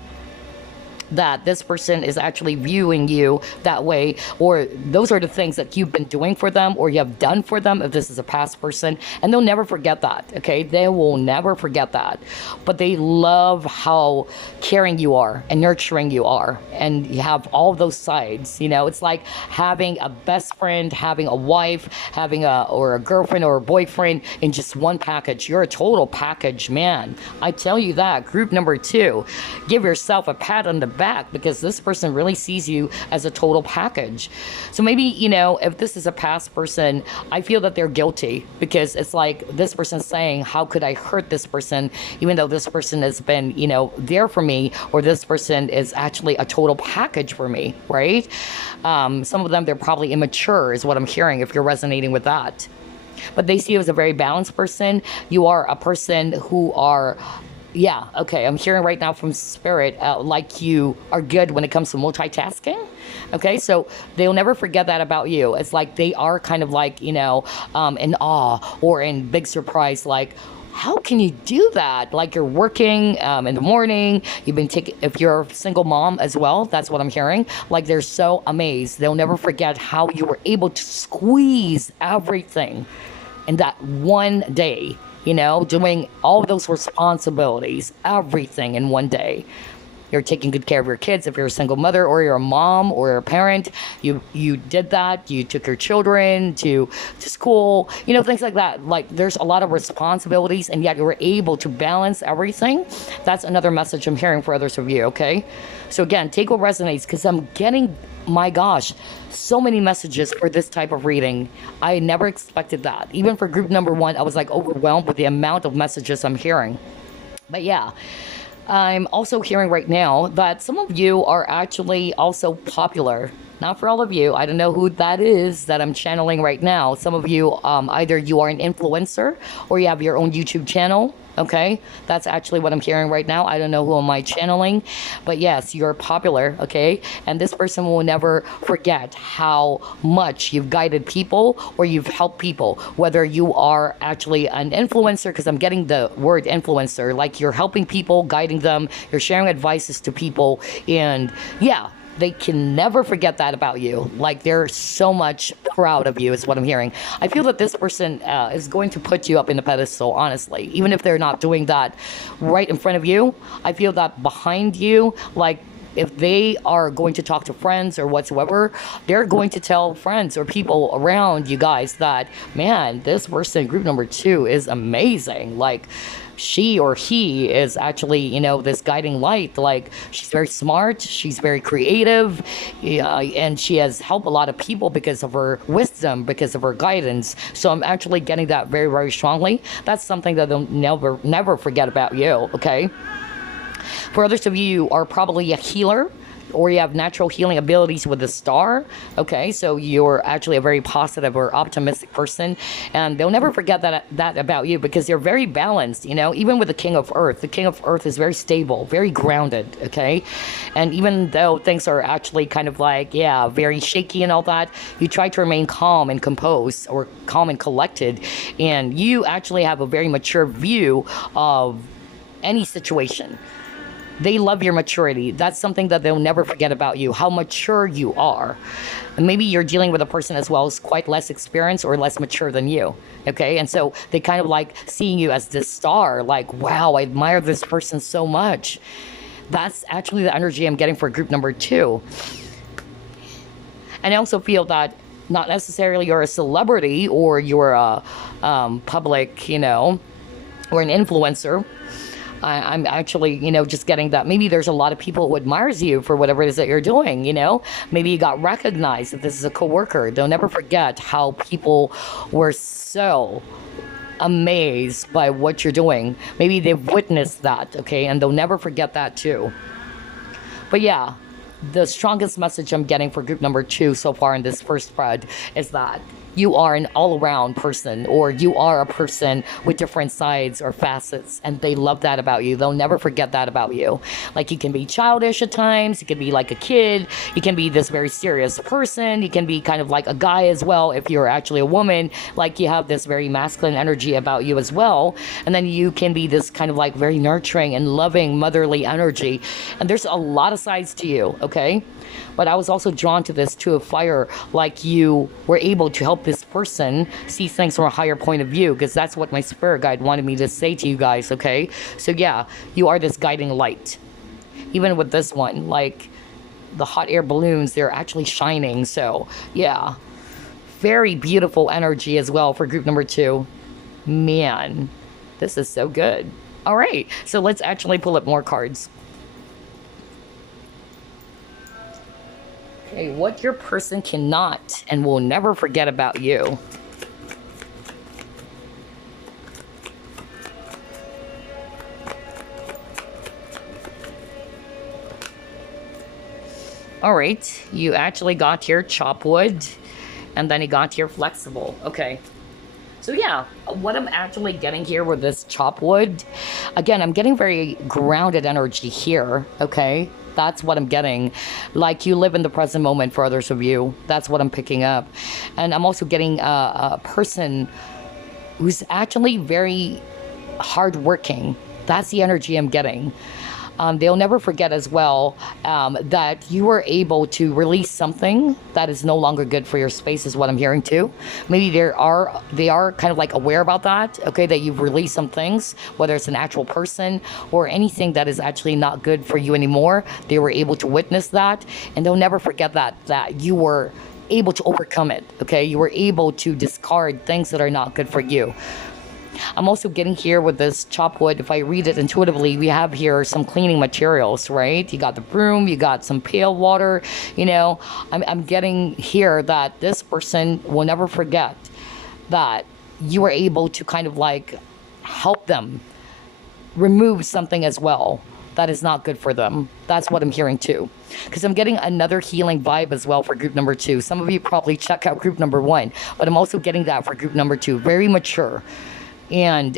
that this person is actually viewing you that way, or those are the things that you've been doing for them or you have done for them if this is a past person, and they'll never forget that. Okay, they will never forget that. But they love how caring you are and nurturing you are, and you have all those sides. It's like having a best friend, having a wife, having a girlfriend or a boyfriend in just one package. You're a total package, man. I tell you that. Group number 2, give yourself a pat on the back, because this person really sees you as a total package. So maybe, if this is a past person, I feel that they're guilty, because it's like this person's saying, how could I hurt this person, even though this person has been, there for me, or this person is actually a total package for me, right? Some of them, they're probably immature, is what I'm hearing, if you're resonating with that. But they see you as a very balanced person. You are a person who are, yeah, okay, I'm hearing right now from Spirit, like you are good when it comes to multitasking. Okay, so they'll never forget that about you. It's like they are kind of like, in awe or in big surprise, like, how can you do that? Like you're working in the morning, you've been taking, if you're a single mom as well, that's what I'm hearing. Like they're so amazed. They'll never forget how you were able to squeeze everything in that one day. Doing all of those responsibilities, everything in one day. You're taking good care of your kids if you're a single mother, or you're a mom or a parent. You did that. You took your children to school, things like that. Like there's a lot of responsibilities, and yet you were able to balance everything. That's another message I'm hearing for others of you, okay? So again, take what resonates, because I'm getting, my gosh, so many messages for this type of reading. I never expected that. Even for group number 1, I was like overwhelmed with the amount of messages I'm hearing. But yeah, I'm also hearing right now that some of you are actually also popular. Not for all of you. I don't know who that is that I'm channeling right now. Some of you, either you are an influencer or you have your own YouTube channel. Okay, that's actually what I'm hearing right now. I don't know who am I channeling, but yes, you're popular. Okay, and this person will never forget how much you've guided people or you've helped people, whether you are actually an influencer, because I'm getting the word influencer, like you're helping people, guiding them, you're sharing advices to people, and yeah, they can never forget that about you. Like they're so much proud of you, is what I'm hearing. I feel that this person is going to put you up in a pedestal, honestly. Even if they're not doing that right in front of you, I feel that behind you, like if they are going to talk to friends or whatsoever, they're going to tell friends or people around you guys that, man, this person, group number 2, is amazing. Like, she or he is actually, this guiding light. Like, she's very smart, she's very creative, and she has helped a lot of people because of her wisdom, because of her guidance. So I'm actually getting that very, very strongly. That's something that they'll never forget about you, okay? For others of you, you are probably a healer, or you have natural healing abilities with the star. Okay, so you're actually a very positive or optimistic person, and they'll never forget that about you, because you're very balanced. Even with the King of Earth, the King of Earth is very stable, very grounded. Okay, and even though things are actually kind of like, yeah, very shaky and all that, you try to remain calm and composed, or calm and collected, and you actually have a very mature view of any situation. They love your maturity. That's something that they'll never forget about you, how mature you are. And maybe you're dealing with a person as well who's quite less experienced or less mature than you. Okay. And so they kind of like seeing you as this star, like, wow, I admire this person so much. That's actually the energy I'm getting for group number 2. And I also feel that not necessarily you're a celebrity or you're a public, or an influencer. I'm actually, just getting that maybe there's a lot of people who admires you for whatever it is that you're doing, Maybe you got recognized that this is a coworker. Don't ever forget how people were so amazed by what you're doing. Maybe they've witnessed that, okay? And they'll never forget that too. But yeah, the strongest message I'm getting for group number 2 so far in this first spread is that you are an all-around person, or you are a person with different sides or facets, and they love that about you. They'll never forget that about you. Like, you can be childish at times, you can be like a kid, you can be this very serious person, you can be kind of like a guy as well if you're actually a woman, like you have this very masculine energy about you as well, and then you can be this kind of like very nurturing and loving motherly energy, and there's a lot of sides to you, okay? But I was also drawn to this 2 of fire, like you were able to help this person see things from a higher point of view, because that's what my spirit guide wanted me to say to you guys, okay? So yeah, you are this guiding light. Even with this one, like the hot air balloons, they're actually shining. So yeah, very beautiful energy as well for group number 2. Man, this is so good. All right, so let's actually pull up more cards. Okay, what your person cannot and will never forget about you. All right, you actually got here chop wood, and then you got here flexible. Okay. So yeah, what I'm actually getting here with this chop wood, again, I'm getting very grounded energy here, okay? That's what I'm getting. Like, you live in the present moment for others of you. That's what I'm picking up. And I'm also getting a person who's actually very hardworking. That's the energy I'm getting. They'll never forget as well that you were able to release something that is no longer good for your space, is what I'm hearing too. Maybe they are kind of like aware about that, okay, that you've released some things, whether it's an actual person or anything that is actually not good for you anymore. They were able to witness that, and they'll never forget that you were able to overcome it, okay? You were able to discard things that are not good for you. I'm also getting here with this chop wood, if I read it intuitively, we have here some cleaning materials, right? You got the broom, you got some pail water, I'm getting here that this person will never forget that you were able to kind of like help them remove something as well that is not good for them. That's what I'm hearing too. Because I'm getting another healing vibe as well for group number 2. Some of you probably check out group number 1, but I'm also getting that for group number 2. Very mature. And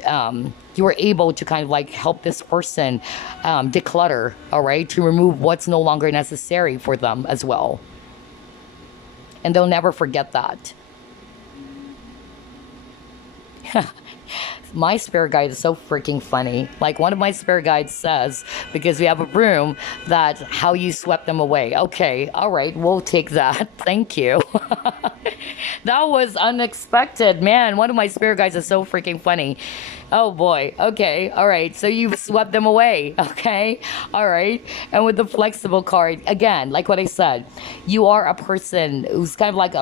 you were able to kind of like help this person declutter, all right, to remove what's no longer necessary for them as well. And they'll never forget that. My spirit guide is so freaking funny. Like, one of my spirit guides says, because we have a broom, that how you swept them away. Okay, all right, we'll take that. Thank you. That was unexpected. Man, one of my spirit guides is so freaking funny. Oh boy. Okay. All right. So you've swept them away. Okay. All right. And with the flexible card, again, like what I said, you are a person who's kind of like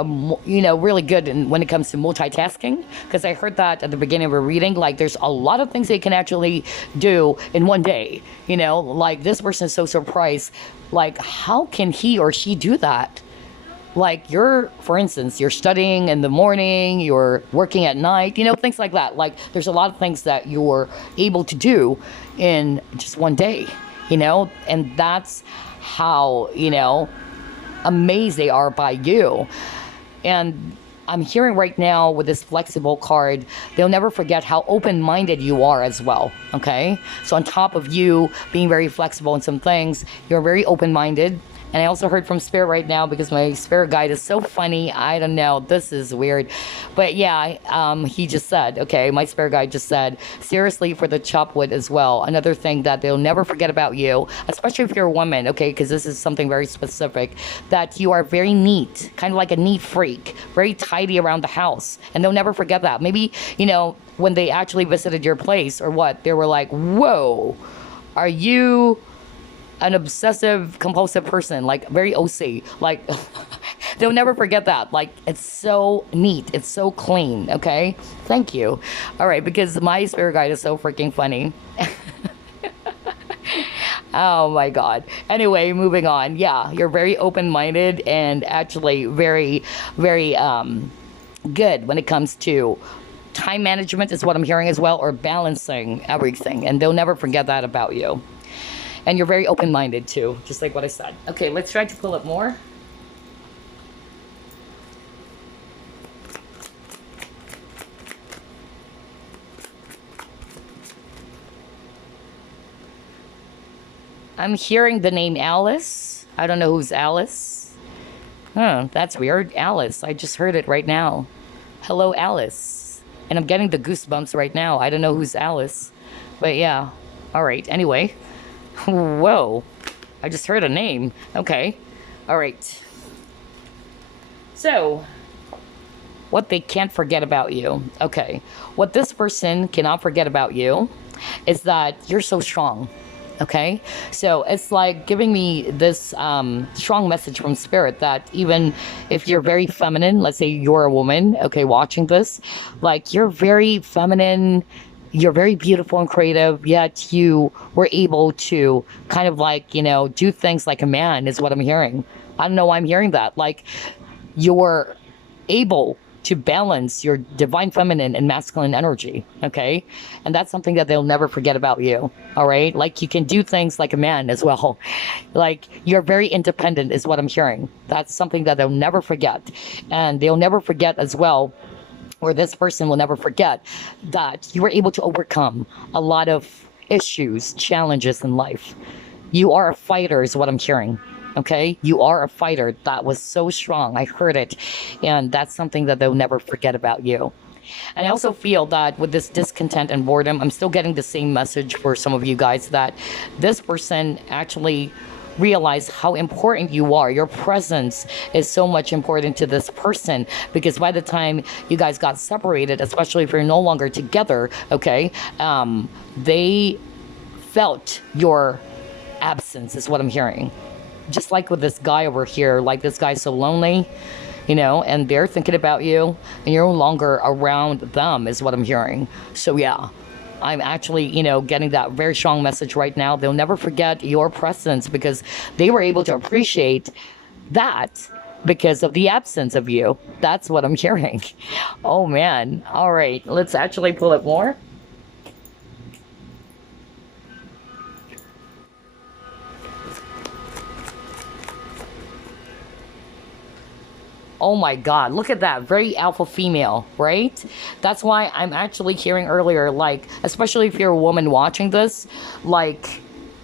really good when it comes to multitasking. Because I heard that at the beginning of a reading, like there's a lot of things they can actually do in one day. Like this person is so surprised. Like, how can he or she do that? Like, for instance, you're studying in the morning, you're working at night, things like that. Like, there's a lot of things that you're able to do in just one day, and that's how, amazed they are by you. And I'm hearing right now with this flexible card, they'll never forget how open-minded you are as well, okay? So on top of you being very flexible in some things, you're very open-minded, And I also heard from Spirit right now because my Spirit guide is so funny. I don't know. This is weird. But yeah, he just said, okay, my Spirit guide just said, seriously for the chop wood as well. Another thing that they'll never forget about you, especially if you're a woman, okay, because this is something very specific, that you are very neat, kind of like a neat freak, very tidy around the house. And they'll never forget that. Maybe, you know, when they actually visited your place or what, they were like, whoa, are you an obsessive compulsive person, like very OC, like they'll never forget that. Like, it's so neat, it's so clean. Okay, thank you. All right, because my Spirit guide is so freaking funny. Oh my god. Anyway, moving on. Yeah, you're very open-minded and actually very good when it comes to time management is what I'm hearing as well, or balancing everything, and they'll never forget that about you. And you're very open-minded too, just like what I said. Okay, let's try to pull up more. I'm hearing the name Alice. I don't know who's Alice. Huh, that's weird. Alice, I just heard it right now. Hello, Alice. And I'm getting the goosebumps right now. I don't know who's Alice. But yeah, all right, anyway. Whoa, I just heard a name. Okay, all right. So, what they can't forget about you. Okay, what this person cannot forget about you is that you're so strong. Okay, so it's like giving me this strong message from Spirit that even if you're very feminine, let's say you're a woman, okay, watching this, like you're very feminine, you're very beautiful and creative, yet you were able to kind of like, you know, do things like a man is what I'm hearing. I don't know why I'm hearing that. Like, you're able to balance your divine feminine and masculine energy, okay? And that's something that they'll never forget about you, all right? Like, you can do things like a man as well. Like, you're very independent is what I'm hearing. That's something that they'll never forget. And they'll never forget as well, or this person will never forget, that you were able to overcome a lot of issues, challenges in life. You are a fighter is what I'm hearing. Okay, you are a fighter. That was so strong. I heard it. And that's something that they'll never forget about you. And I also feel that with this discontent and boredom, I'm still getting the same message for some of you guys, that this person actually realize how important you are. Your presence is so much important to this person, because by the time you guys got separated, especially if you're no longer together, okay, they felt your absence is what I'm hearing. Just like with this guy over here, like this guy's so lonely, you know, and they're thinking about you and you're no longer around them is what I'm hearing. So yeah, I'm actually, you know, getting that very strong message right now. They'll never forget your presence because they were able to appreciate that because of the absence of you. That's what I'm hearing. Oh man. All right, let's actually pull it more. Oh my God, look at that. Very alpha female, right? That's why I'm actually hearing earlier, like, especially if you're a woman watching this, like,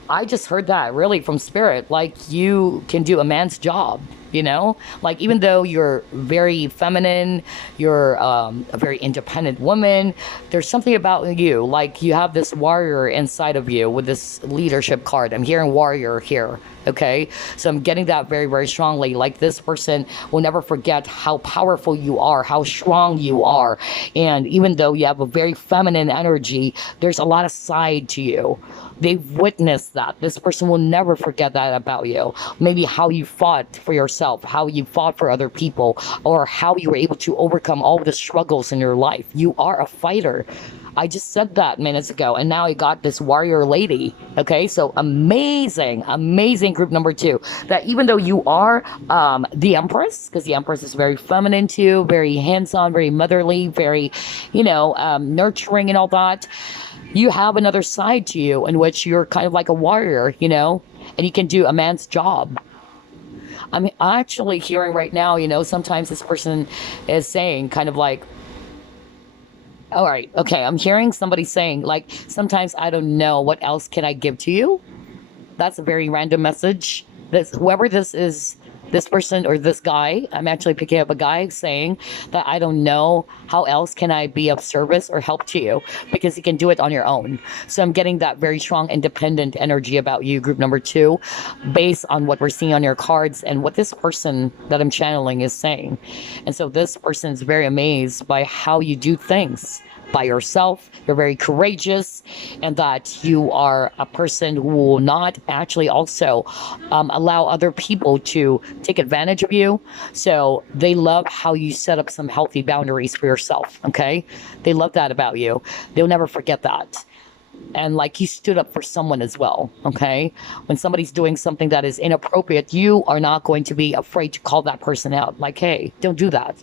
I just heard that really from Spirit. Like, you can do a man's job, you know? Like, even though you're very feminine, you're a very independent woman, there's something about you. Like, you have this warrior inside of you with this leadership card. I'm hearing warrior here, okay? So I'm getting that very, very strongly. Like, this person will never forget how powerful you are, how strong you are. And even though you have a very feminine energy, there's a lot of side to you. They've witnessed that. This person will never forget that about you. Maybe how you fought for yourself, how you fought for other people, or how you were able to overcome all the struggles in your life. You are a fighter. I just said that minutes ago, and now I got this warrior lady. Okay, so amazing, amazing group number 2. That even though you are the Empress, because the Empress is very feminine too, very hands-on, very motherly, very, you know, nurturing and all that, you have another side to you in which you're kind of like a warrior, you know, and you can do a man's job. I'm actually hearing right now, you know, sometimes this person is saying kind of like, all right, okay, I'm hearing somebody saying, like, sometimes I don't know what else can I give to you. That's a very random message. This, whoever this is, this person or this guy, I'm actually picking up a guy saying that I don't know how else can I be of service or help to you, because you can do it on your own. So I'm getting that very strong independent energy about you, group number 2, based on what we're seeing on your cards and what this person that I'm channeling is saying. And so this person is very amazed by how you do things by yourself. You're very courageous, and that you are a person who will not actually also allow other people to take advantage of you. So they love how you set up some healthy boundaries for yourself. Okay, they love that about you. They'll never forget that. And like, you stood up for someone as well. Okay, when somebody's doing something that is inappropriate, you are not going to be afraid to call that person out, like, hey, don't do that.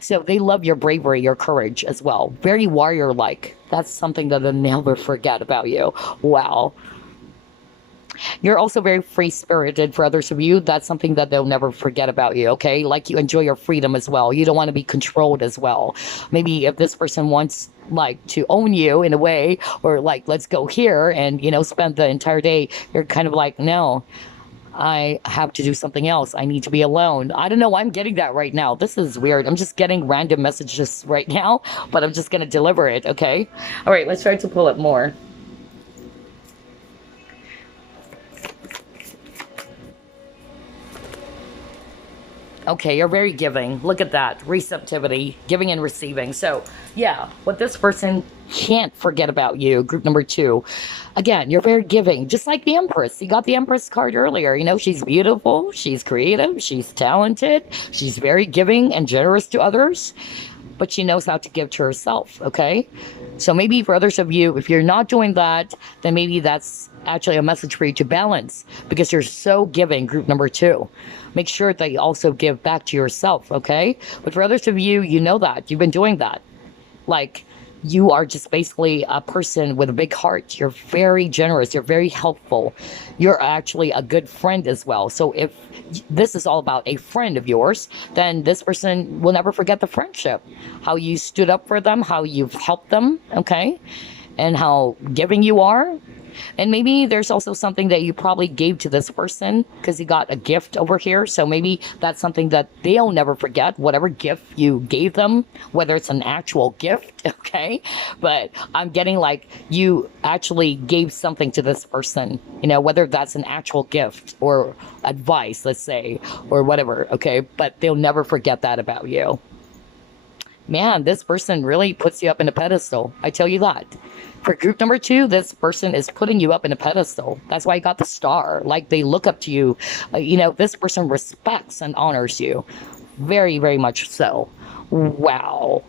So they love your bravery, your courage as well. Very warrior-like. That's something that they'll never forget about you. Wow. You're also very free-spirited for others of you. That's something that they'll never forget about you, okay? Like, you enjoy your freedom as well. You don't want to be controlled as well. Maybe if this person wants, like, to own you in a way, or like, let's go here and, you know, spend the entire day, you're kind of like, no, I have to do something else. I need to be alone. I don't know. I'm getting that right now. This is weird. I'm just getting random messages right now, but I'm just going to deliver it, okay? All right, let's try to pull it more. Okay, you're very giving. Look at that. Receptivity, giving and receiving. So, yeah, what this person can't forget about you, group number 2. Again, you're very giving, just like the Empress. You got the Empress card earlier. You know, she's beautiful, she's creative, she's talented, she's very giving and generous to others, but she knows how to give to herself, okay? So maybe for others of you, if you're not doing that, then maybe that's actually a message for you to balance, because you're so giving, group number 2. Make sure that you also give back to yourself, okay? But for others of you, you know that. You've been doing that. Like, you are just basically a person with a big heart. You're very generous. You're very helpful. You're actually a good friend as well. So if this is all about a friend of yours, then this person will never forget the friendship. How you stood up for them, how you've helped them, okay? And how giving you are. And maybe there's also something that you probably gave to this person, because you got a gift over here. So maybe that's something that they'll never forget, whatever gift you gave them, whether it's an actual gift, okay? But I'm getting like you actually gave something to this person, you know, whether that's an actual gift or advice, let's say, or whatever, okay? But they'll never forget that about you. Man, this person really puts you up in a pedestal. I tell you that. For group number 2, this person is putting you up in a pedestal. That's why you got the star. Like, they look up to you. You know, this person respects and honors you. Very, very much so. Wow.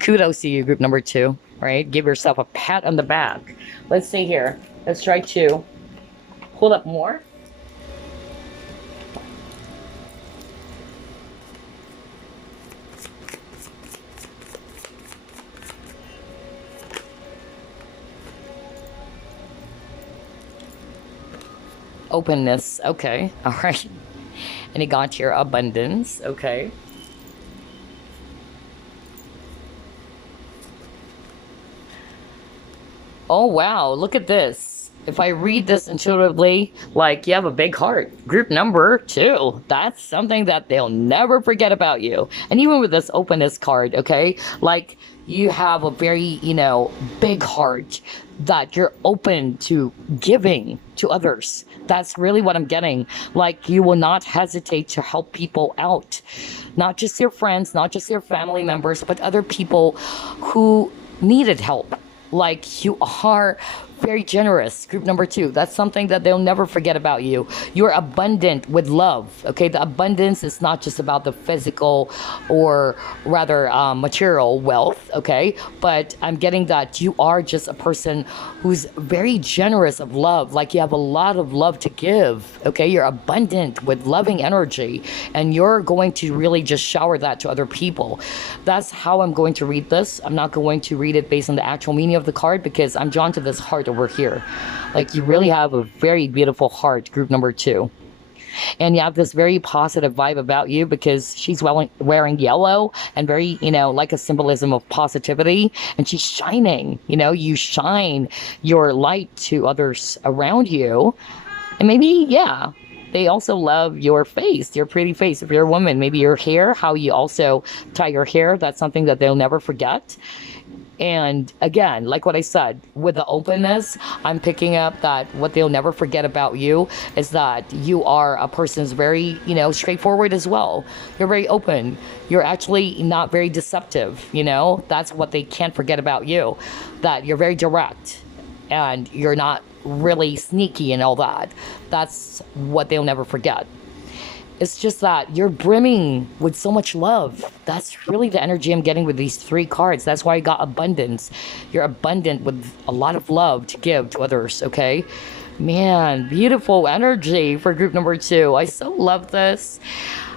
Kudos to you, group number 2. Right? Give yourself a pat on the back. Let's see here. Let's try to pull up more. Openness, okay, all right. And you got your abundance, okay. Oh wow, look at this. If I read this intuitively, like, you have a big heart. Group number 2, that's something that they'll never forget about you. And even with this openness card, okay, like, you have a very, you know, big heart, that you're open to giving to others. That's really what I'm getting. Like, you will not hesitate to help people out. Not just your friends, not just your family members, but other people who needed help. Like, you are very generous. Group number 2, that's something that they'll never forget about you. You're abundant with love, okay? The abundance is not just about the physical or rather material wealth, okay? But I'm getting that you are just a person who's very generous of love. Like, you have a lot of love to give, okay? You're abundant with loving energy, and you're going to really just shower that to other people. That's how I'm going to read this. I'm not going to read it based on the actual meaning of the card, because I'm drawn to this heart over here. Like, you really have a very beautiful heart, group number 2. And you have this very positive vibe about you, because she's wearing yellow and very, you know, like a symbolism of positivity. And she's shining, you know, you shine your light to others around you. And maybe, yeah, They also love your face, your pretty face. If you're a woman, maybe your hair, how you also tie your hair, that's something that they'll never forget. And again, like what I said, with the openness, I'm picking up that what they'll never forget about you is that you are a person who's very, straightforward as well. You're very open. You're actually not very deceptive. That's what they can't forget about you, that you're very direct and you're not really sneaky and all that. That's what they'll never forget. It's just that you're brimming with so much love. That's really the energy I'm getting with these three cards. That's why I got abundance. You're abundant with a lot of love to give to others, okay? Man, beautiful energy for group number 2. I so love this.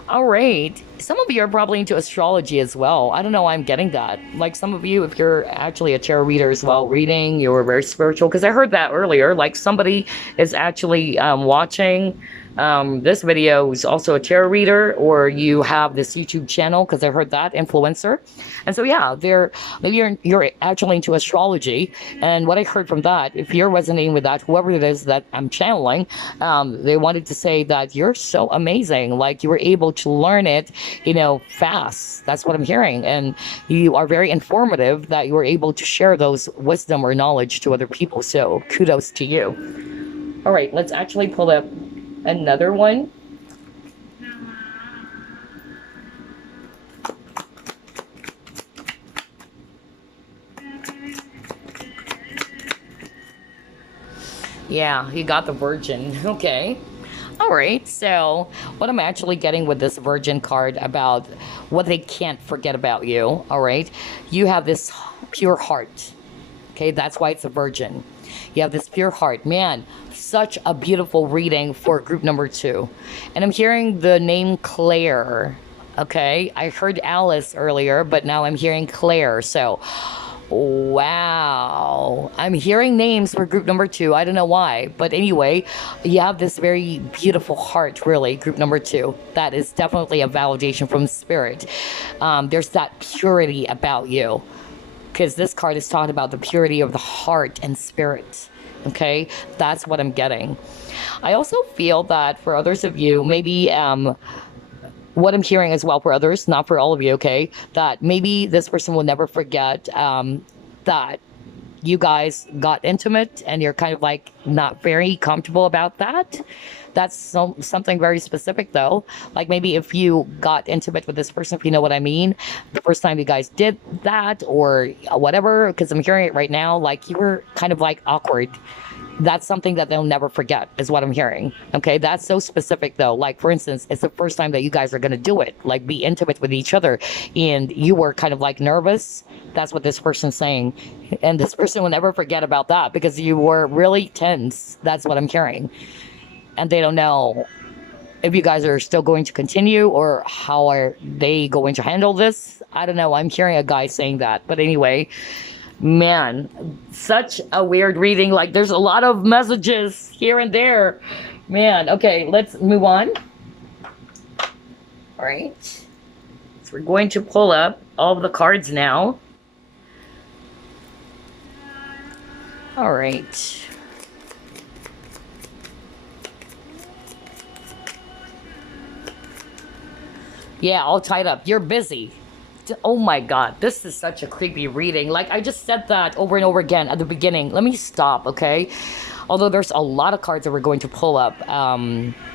All right. Some of you are probably into astrology as well. I don't know why I'm getting that. Like some of you, if you're actually a tarot reader as well, reading, you're very spiritual. Because I heard that earlier. Like somebody is actually watching this video is also a tarot reader, or you have this YouTube channel, because I heard that influencer. And so yeah, maybe you're actually into astrology. And what I heard from that, if you're resonating with that, whoever it is that I'm channeling, they wanted to say that you're so amazing. Like you were able to learn it, fast. That's what I'm hearing. And you are very informative that you were able to share those wisdom or knowledge to other people. So kudos to you. All right, let's actually pull up another one. Yeah, you got the Virgin. Okay. All right. So what I'm actually getting with this Virgin card about what they can't forget about you. All right. You have this pure heart. Okay. That's why it's a Virgin. You have this pure heart. Man, such a beautiful reading for group number 2. And I'm hearing the name Claire. Okay. I heard Alice earlier, but now I'm hearing Claire. So, wow. I'm hearing names for group number 2. I don't know why. But anyway, you have this very beautiful heart, really, group number 2. That is definitely a validation from spirit. There's that purity about you. Because this card is talking about the purity of the heart and spirit. Okay, that's what I'm getting. I also feel that for others of you, maybe what I'm hearing as well for others, not for all of you, okay, that maybe this person will never forget that you guys got intimate and you're kind of like not very comfortable about that. That's something very specific though. Like maybe if you got intimate with this person, if you know what I mean, the first time you guys did that or whatever, because I'm hearing it right now, like you were kind of like awkward. That's something that they'll never forget is what I'm hearing. Okay, that's so specific though. Like for instance, it's the first time that you guys are going to do it, like be intimate with each other, and you were kind of like nervous. That's what this person's saying. And this person will never forget about that because you were really tense. That's what I'm hearing. And they don't know if you guys are still going to continue or how are they going to handle this. I don't know. I'm hearing a guy saying that. But anyway, man, such a weird reading. Like there's a lot of messages here and there. Man, okay, let's move on. All right. So we're going to pull up all of the cards now. All right. Yeah, all tied up. You're busy. Oh my God, this is such a creepy reading. Like I just said that over and over again at the beginning. Let me stop, okay? Although there's a lot of cards that we're going to pull up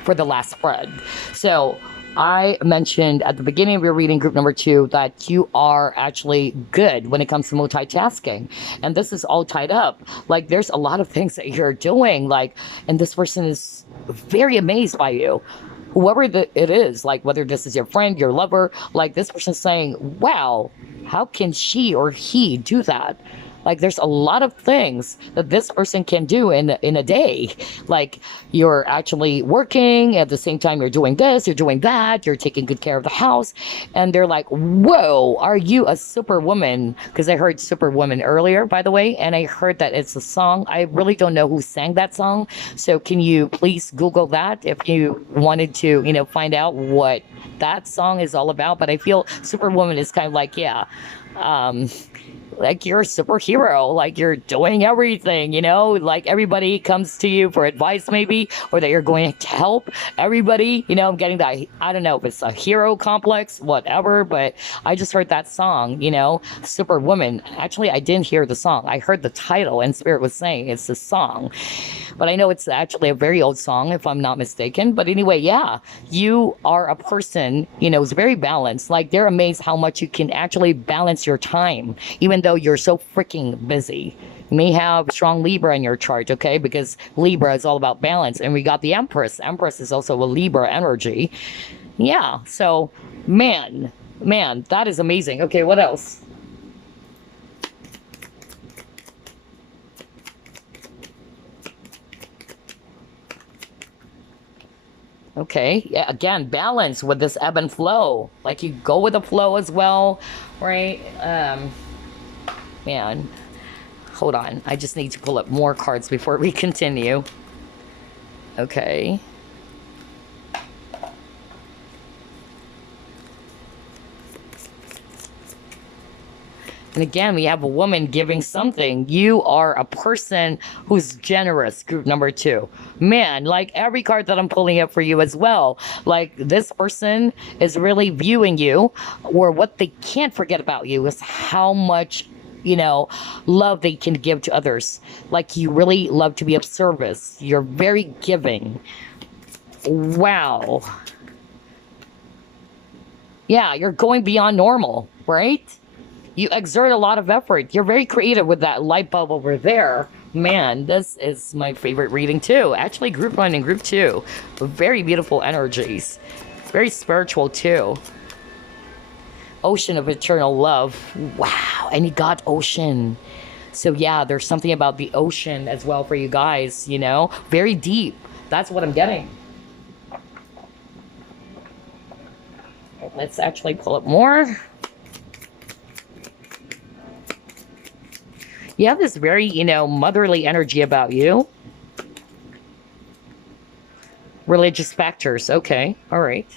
for the last spread. So I mentioned at the beginning of your reading, group number 2, that you are actually good when it comes to multitasking. And this is all tied up. Like there's a lot of things that you're doing, like, and this person is very amazed by you. Whoever it is, like whether this is your friend, your lover, like this person's saying, wow, how can she or he do that? Like there's a lot of things that this person can do in a day. Like you're actually working at the same time you're doing this, you're doing that, you're taking good care of the house. And they're like, whoa, are you a superwoman? Because I heard superwoman earlier, by the way, and I heard that it's a song. I really don't know who sang that song. So can you please Google that if you wanted to, find out what that song is all about? But I feel superwoman is kind of like, yeah, like you're a superhero, like you're doing everything, you know, like everybody comes to you for advice maybe, or that you're going to help everybody, you know. I'm getting that, I don't know if it's a hero complex, whatever, but I just heard that song, you know, Superwoman. Actually, I didn't hear the song. I heard the title and Spirit was saying it's the song, but I know it's actually a very old song if I'm not mistaken. But anyway, yeah, you are a person, you know, is very balanced. Like they're amazed how much you can actually balance your time, even though you're so freaking busy. You may have strong Libra in your chart, okay? Because Libra is all about balance. And we got the Empress. Empress is also a Libra energy. Yeah, so man, that is amazing. Okay, what else? Okay, yeah, again, balance with this ebb and flow. Like you go with the flow as well, right? Man, hold on. I just need to pull up more cards before we continue. Okay. And again, we have a woman giving something. You are a person who's generous, group number 2. Man, like every card that I'm pulling up for you as well. Like this person is really viewing you, or what they can't forget about you is how much, you know, love they can give to others. Like you really love to be of service. You're very giving. Wow. Yeah, you're going beyond normal, right? You exert a lot of effort. You're very creative with that light bulb over there. Man, this is my favorite reading too. Actually, group 1 and group 2. Very beautiful energies. Very spiritual too. Ocean of eternal love. Wow, and you got ocean. So yeah, there's something about the ocean as well for you guys, you know? Very deep. That's what I'm getting. Let's actually pull up more. You have this very, you know, motherly energy about you. Religious factors. Okay. All right.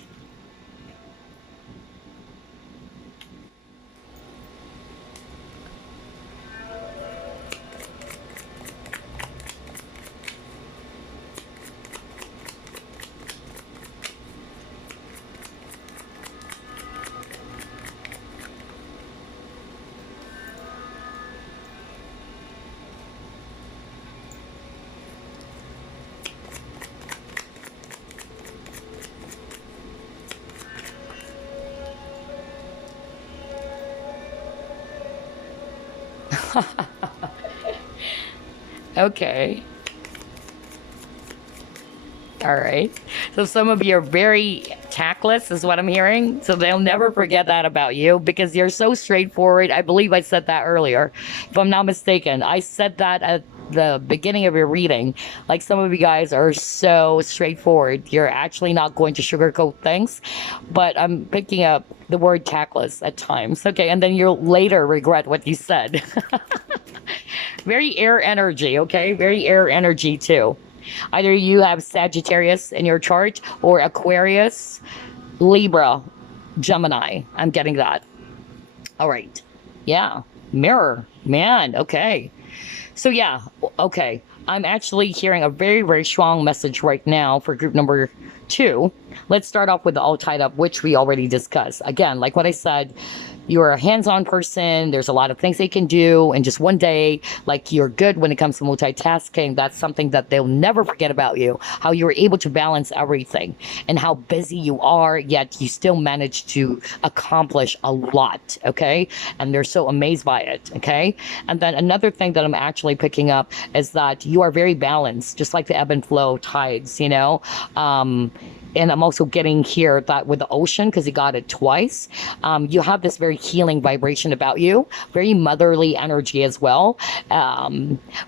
Okay. All right. So some of you are very tactless, is what I'm hearing. So they'll never forget that about you because you're so straightforward. I believe I said that earlier, if I'm not mistaken. I said that at the beginning of your reading. Like some of you guys are so straightforward. You're actually not going to sugarcoat things. But I'm picking up the word tactless at times. Okay. And then you'll later regret what you said. Very air energy. Okay. Very air energy too. Either you have Sagittarius in your chart or Aquarius, Libra, Gemini. I'm getting that. All right. Yeah. Mirror. Man. Okay. So yeah. Okay. I'm actually hearing a very, very strong message right now for group number 2. Let's start off with the all tied up, which we already discussed. Again, like what I said, you're a hands-on person. There's a lot of things they can do in just one day. Like you're good when it comes to multitasking. That's something that they'll never forget about you. How you were able to balance everything and how busy you are, yet you still manage to accomplish a lot. Okay. And they're so amazed by it. Okay. And then another thing that I'm actually picking up is that you are very balanced, just like the ebb and flow tides, you know? And I'm also getting here that with the ocean, because you got it twice, you have this very healing vibration about you, very motherly energy as well.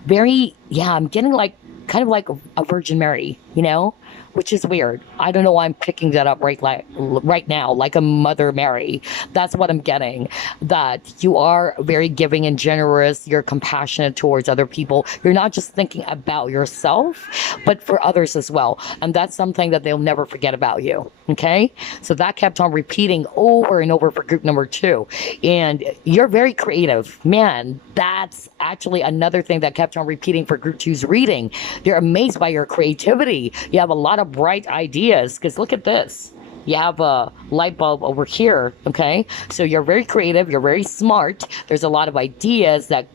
Very, yeah, I'm getting like, kind of like a Virgin Mary, you know? which is weird. I don't know why I'm picking that up right now, like a Mother Mary. That's what I'm getting. That you are very giving and generous. You're compassionate towards other people. You're not just thinking about yourself, but for others as well. And that's something that they'll never forget about you. Okay? So that kept on repeating over and over for group number 2. And you're very creative. Man, that's actually another thing that kept on repeating for group 2's reading. They're amazed by your creativity. You have a lot of bright ideas, because look at this. You have a light bulb over here, okay? So you're very creative, you're very smart. There's a lot of ideas that,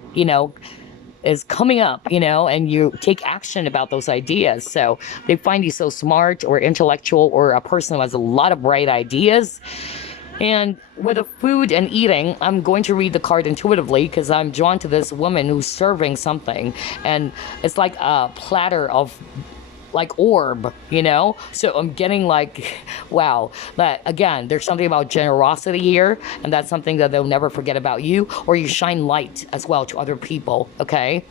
is coming up, and you take action about those ideas. So they find you so smart or intellectual, or a person who has a lot of bright ideas. And with the food and eating, I'm going to read the card intuitively, because I'm drawn to this woman who's serving something. And it's like a platter of like orb, So I'm getting like, wow. That again, there's something about generosity here, and that's something that they'll never forget about you. Or you shine light as well to other people, okay?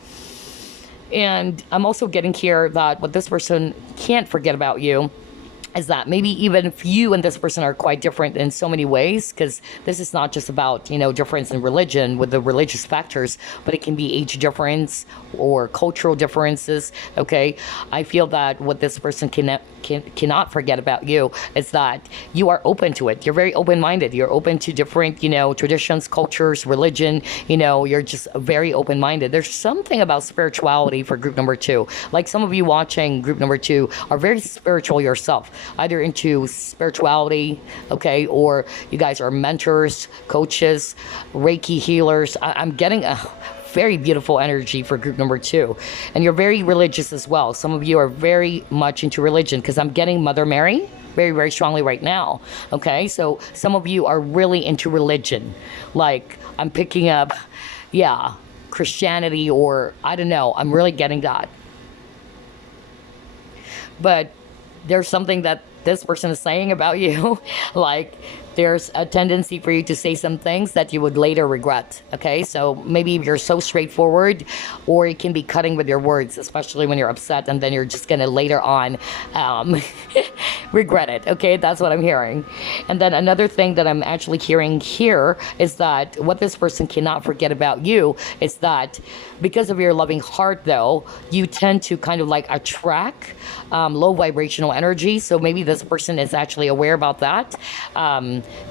And I'm also getting here that what this person can't forget about you is that maybe even if you and this person are quite different in so many ways, because this is not just about, difference in religion with the religious factors, but it can be age difference or cultural differences, okay? I feel that what this person cannot forget about you is that you are open to it. You're very open-minded. You're open to different, traditions, cultures, religion, you're just very open-minded. There's something about spirituality for group number 2. Like some of you watching group number 2 are very spiritual yourself, either into spirituality, okay, or you guys are mentors, coaches, Reiki healers. I'm getting a very beautiful energy for group number 2. And you're very religious as well. Some of you are very much into religion, because I'm getting Mother Mary very, very strongly right now. Okay, so some of you are really into religion. Like I'm picking up, Christianity, or I don't know. I'm really getting that. But there's something that this person is saying about you. Like there's a tendency for you to say some things that you would later regret. Okay, so maybe you're so straightforward, or it can be cutting with your words, especially when you're upset, and then you're just gonna later on regret it. Okay, that's what I'm hearing. And then another thing that I'm actually hearing here is that what this person cannot forget about you is that because of your loving heart, though, you tend to kind of like attract low vibrational energy. So maybe this person is actually aware about that.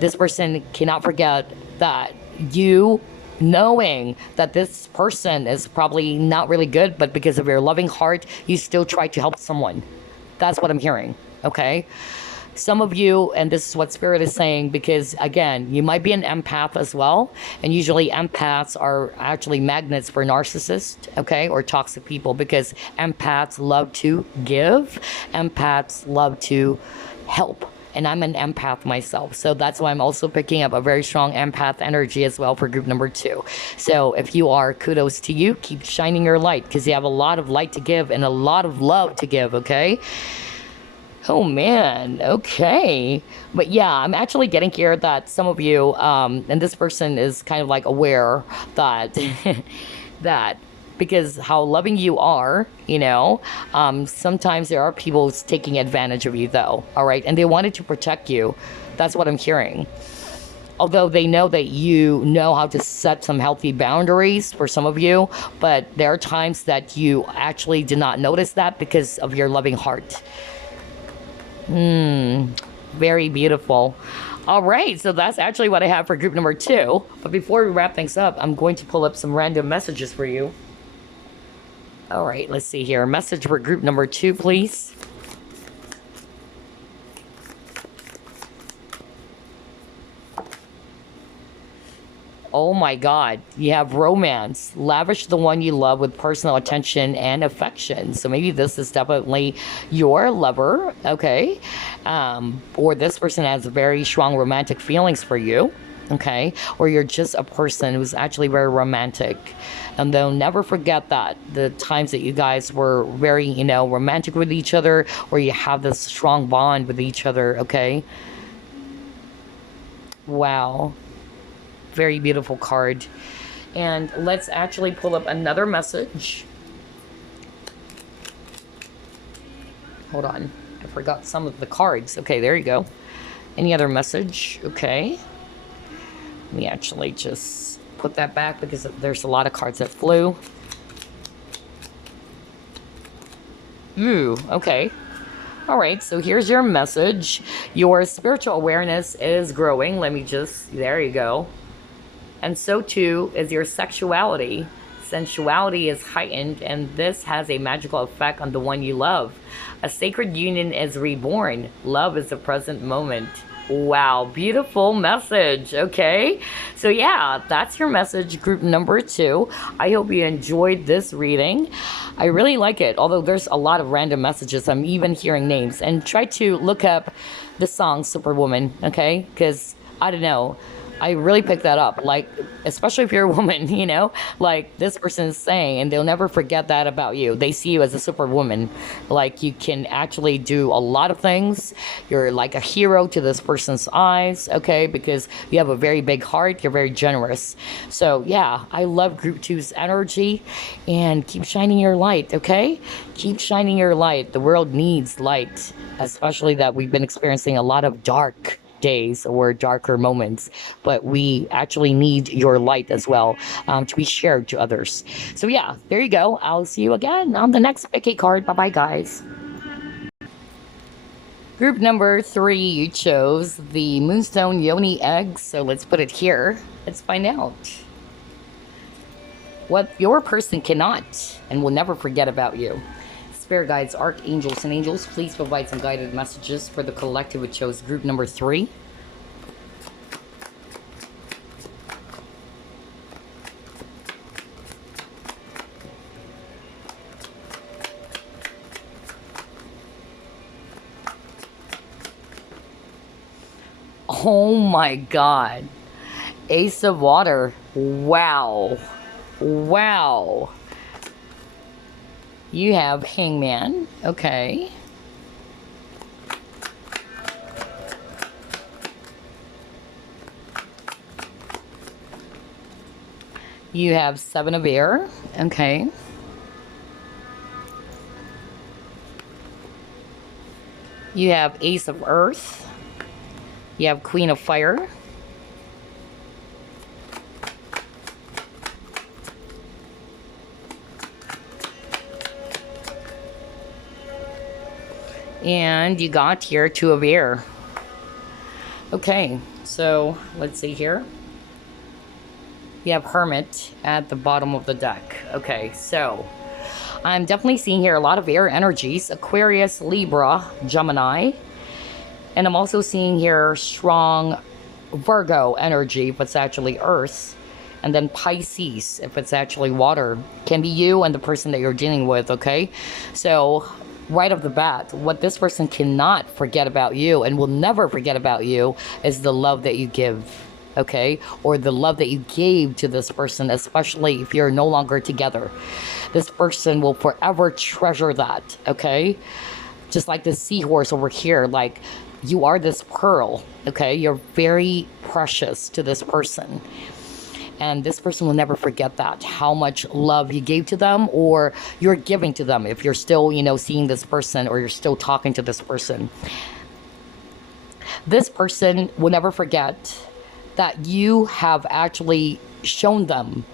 This person cannot forget that you knowing that this person is probably not really good, but because of your loving heart, you still try to help someone. That's what I'm hearing, okay? Some of you, and this is what Spirit is saying, because again, you might be an empath as well, and usually empaths are actually magnets for narcissists, okay, or toxic people, because empaths love to give, empaths love to help. And I'm an empath myself, so that's why I'm also picking up a very strong empath energy as well for group number 2. So if you are, kudos to you. Keep shining your light, because you have a lot of light to give and a lot of love to give, okay? Oh man, okay. But yeah, I'm actually getting here that some of you, and this person is kind of like aware that, that because how loving you are, sometimes there are people taking advantage of you though, all right? And they wanted to protect you. That's what I'm hearing. Although they know that you know how to set some healthy boundaries for some of you, but there are times that you actually did not notice that because of your loving heart. Very beautiful. All right, so that's actually what I have for group number 2. But before we wrap things up, I'm going to pull up some random messages for you. All right, let's see here. Message for group number 2, please. Oh my God, you have romance. Lavish the one you love with personal attention and affection. So maybe this is definitely your lover, okay? Or this person has very strong romantic feelings for you, okay? Or you're just a person who's actually very romantic. And they'll never forget that, the times that you guys were very, romantic with each other, or you have this strong bond with each other, okay? Wow. Very beautiful card. And let's actually pull up another message. Hold on. I forgot some of the cards. Okay, there you go. Any other message? Okay. Let me actually just put that back because there's a lot of cards that flew. Ooh, okay. All right, so here's your message. Your spiritual awareness is growing. Let me just, there you go. And so too is your sexuality. Sensuality is heightened, and this has a magical effect on the one you love. A sacred union is reborn. Love is the present moment. Wow, beautiful message. Okay, so yeah, that's your message, group number 2. I hope you enjoyed this reading. I really like it, although there's a lot of random messages. I'm even hearing names. And try to look up the song Superwoman, okay? Because I don't know, I really picked that up, like, especially if you're a woman, you know, like this person is saying, and they'll never forget that about you. They see you as a superwoman. Like, you can actually do a lot of things. You're like a hero to this person's eyes, okay, because you have a very big heart. You're very generous. So yeah, I love group 2's energy, and keep shining your light, okay? Keep shining your light. The world needs light, especially that we've been experiencing a lot of dark days or darker moments, but we actually need your light as well, to be shared to others. So yeah, there you go. I'll see you again on the next picky card. Bye bye, guys. Group number 3, you chose the Moonstone Yoni egg, so let's put it here. Let's find out what your person cannot and will never forget about you. Spirit guides, archangels, and angels, please provide some guided messages for the collective who chose group number 3. Oh my God. Ace of Water. Wow. Wow. You have Hangman. Okay. You have 7 of Air. Okay. You have Ace of Earth. You have Queen of Fire. And you got here 2 of Air. Okay, so let's see here. You have Hermit at the bottom of the deck. Okay, so I'm definitely seeing here a lot of air energies. Aquarius, Libra, Gemini. And I'm also seeing here strong Virgo energy, if it's actually Earth. And then Pisces, if it's actually water. Can be you and the person that you're dealing with, okay? So right off the bat, what this person cannot forget about you and will never forget about you is the love that you give, okay? Or the love that you gave to this person, especially if you're no longer together. This person will forever treasure that, okay? Just like the seahorse over here, like, you are this pearl, okay? You're very precious to this person. And this person will never forget that, how much love you gave to them or you're giving to them if you're still, you know, seeing this person or you're still talking to this person. This person will never forget that you have actually shown them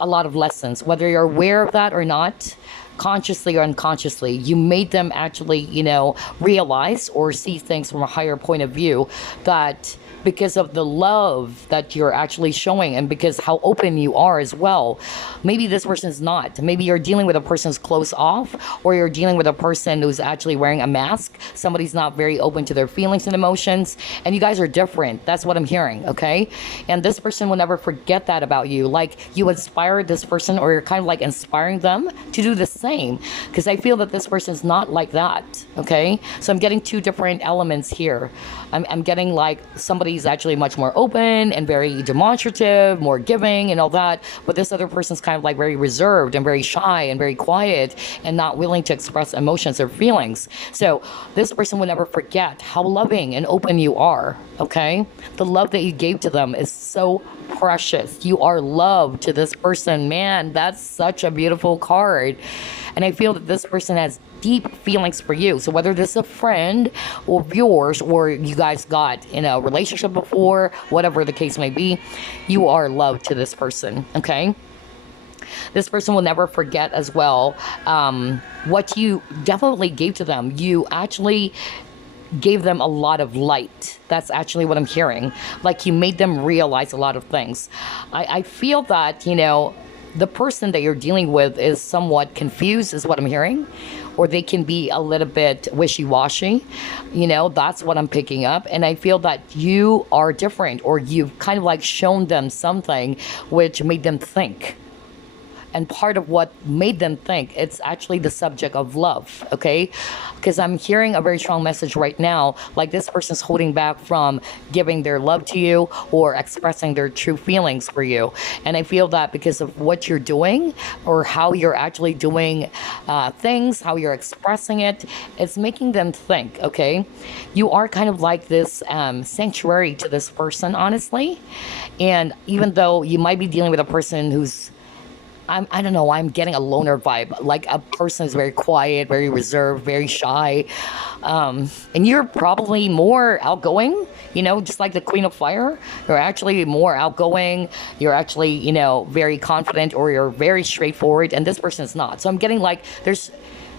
a lot of lessons, whether you're aware of that or not, consciously or unconsciously. You made them actually, you know, realize or see things from a higher point of view, that because of the love that you're actually showing and because how open you are as well. Maybe this person's not. Maybe you're dealing with a person who's close off, or you're dealing with a person who's actually wearing a mask. Somebody's not very open to their feelings and emotions, and you guys are different. That's what I'm hearing, okay? And this person will never forget that about you. Like, you inspired this person, or you're kind of like inspiring them to do the same, because I feel that this person's not like that, okay? So I'm getting 2 different elements here. I'm getting like somebody's actually much more open and very demonstrative, more giving and all that, but this other person's kind of like very reserved and very shy and very quiet and not willing to express emotions or feelings. So this person will never forget how loving and open you are, okay? The love that you gave to them is so precious. You are loved to this person. Man, that's such a beautiful card. And I feel that this person has deep feelings for you. So whether this is a friend or yours, or you guys got in a relationship before, whatever the case may be, you are loved to this person, okay? This person will never forget as well what you definitely gave to them. You actually gave them a lot of light. That's actually what I'm hearing. Like you made them realize a lot of things. I feel that, you know, the person that you're dealing with is somewhat confused, is what I'm hearing. Or they can be a little bit wishy-washy. You know, that's what I'm picking up. And I feel that you are different, or you've kind of like shown them something which made them think. And part of what made them think, it's actually the subject of love, okay? Because I'm hearing a very strong message right now, like this person's holding back from giving their love to you or expressing their true feelings for you. And I feel that because of what you're doing, or how you're actually doing things, how you're expressing it, it's making them think, okay? You are kind of like this sanctuary to this person, honestly. And even though you might be dealing with a person who's, I don't know, I'm getting a loner vibe. Like a person who's very quiet, very reserved, very shy. And you're probably more outgoing, you know, just like the Queen of Fire. You're actually more outgoing. You're actually, you know, very confident, or you're very straightforward. And this person is not. So I'm getting like there's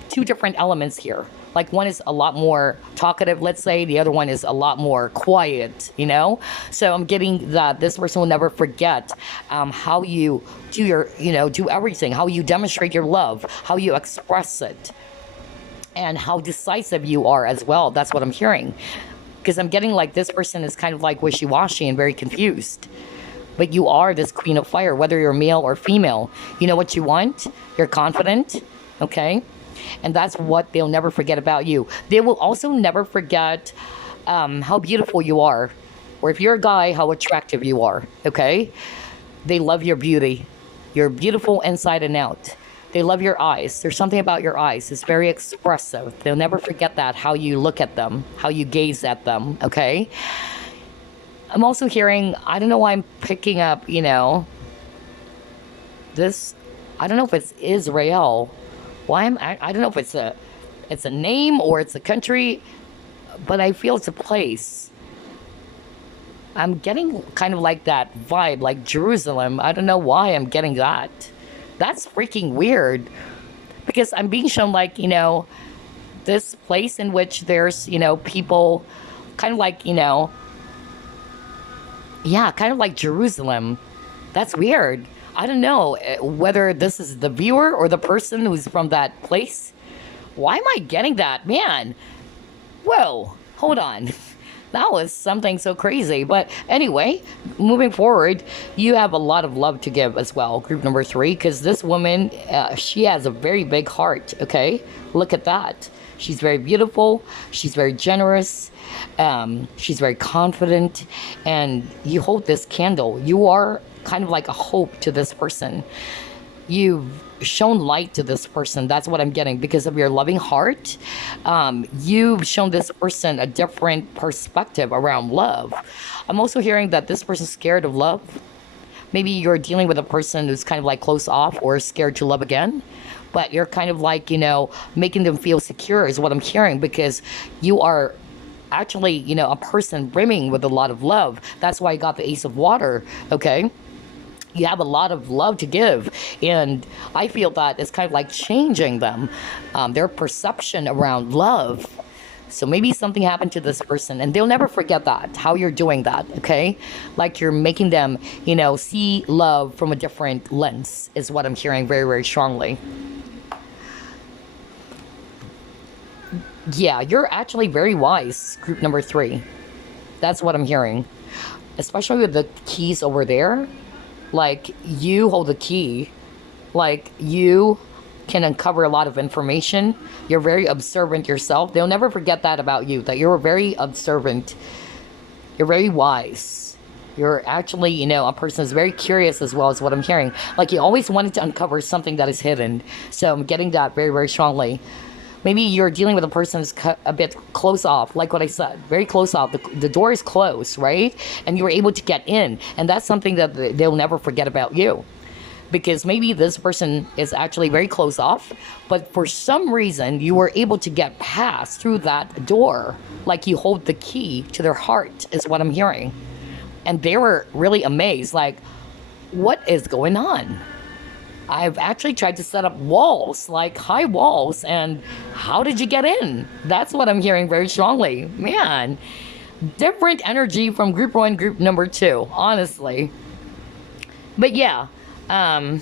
two different elements here. Like one is a lot more talkative, let's say. The other one is a lot more quiet, you know? So I'm getting that this person will never forget how you do your, you know, do everything, how you demonstrate your love, how you express it, and how decisive you are as well. That's what I'm hearing. Because I'm getting like this person is kind of like wishy-washy and very confused. But you are this Queen of Fire, whether you're male or female. You know what you want? You're confident, okay? And that's what they'll never forget about you. They will also never forget how beautiful you are. Or if you're a guy, how attractive you are, okay? They love your beauty. You're beautiful inside and out. They love your eyes. There's something about your eyes. It's very expressive. They'll never forget that, how you look at them, how you gaze at them, okay? I'm also hearing, I don't know why I'm picking up, you know, this, I don't know if it's Israel. I don't know if it's a name or it's a country, but I feel it's a place. I'm getting kind of like that vibe, like Jerusalem. I don't know why I'm getting that. That's freaking weird, because I'm being shown like, you know, this place in which there's, you know, people kind of like, you know, yeah, kind of like Jerusalem. That's weird. I don't know whether this is the viewer or the person who's from that place. Why am I getting that? Man, whoa, hold on. That was something so crazy. But anyway, moving forward, you have a lot of love to give as well, group number 3, because this woman, she has a very big heart, okay? Look at that. She's very beautiful. She's very generous. She's very confident. And you hold this candle. You are kind of like a hope to this person. You've shown light to this person. That's what I'm getting. Because of your loving heart, you've shown this person a different perspective around love. I'm also hearing that this person's scared of love. Maybe you're dealing with a person who's kind of like close off or scared to love again. But you're kind of like, you know, making them feel secure is what I'm hearing, because you are actually, you know, a person brimming with a lot of love. That's why I got the Ace of Water, okay? You have a lot of love to give, and I feel that it's kind of like changing them, their perception around love. So maybe something happened to this person, and they'll never forget that, how you're doing that, okay? Like you're making them, you know, see love from a different lens is what I'm hearing very, very strongly. Yeah, you're actually very wise, group number 3. That's what I'm hearing. Especially with the keys over there. Like, you hold the key. Like, you can uncover a lot of information. You're very observant yourself. They'll never forget that about you, that you're very observant. You're very wise. You're actually, you know, a person who's very curious as well, as what I'm hearing. Like, you always wanted to uncover something that is hidden. So I'm getting that very, very strongly. Maybe you're dealing with a person who's a bit close off, like what I said, very close off. The door is closed, right? And you were able to get in. And that's something that they'll never forget about you. Because maybe this person is actually very close off, but for some reason you were able to get past through that door. Like you hold the key to their heart, is what I'm hearing. And they were really amazed, like, what is going on? I've actually tried to set up walls, like high walls, and how did you get in? That's what I'm hearing very strongly. Man, different energy from group 1, group number 2, honestly. But yeah, I'm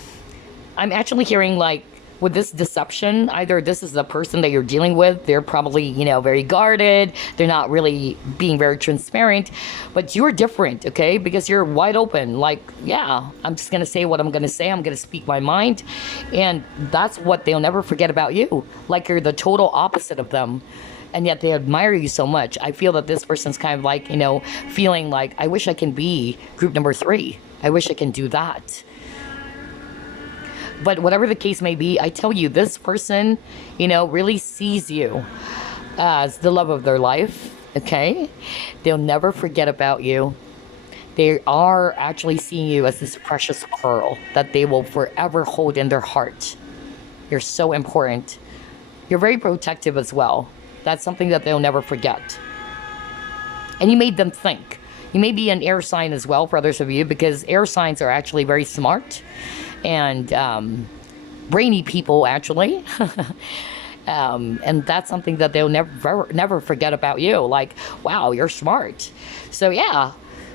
actually hearing, like, with this deception, either this is the person that you're dealing with, they're probably, you know, very guarded, they're not really being very transparent, but you're different, okay? Because you're wide open, like, yeah, I'm just gonna say what I'm gonna say, I'm gonna speak my mind, and that's what they'll never forget about you. Like, you're the total opposite of them, and yet they admire you so much. I feel that this person's kind of like, you know, feeling like, I wish I can be group number 3. I wish I can do that. But whatever the case may be, I tell you, this person, you know, really sees you as the love of their life, okay? They'll never forget about you. They are actually seeing you as this precious pearl that they will forever hold in their heart. You're so important. You're very protective as well. That's something that they'll never forget. And you made them think. You may be an air sign as well for others of you, because air signs are actually very smart and brainy people, actually. And that's something that they'll never forget about you. Like, wow, you're smart. So yeah,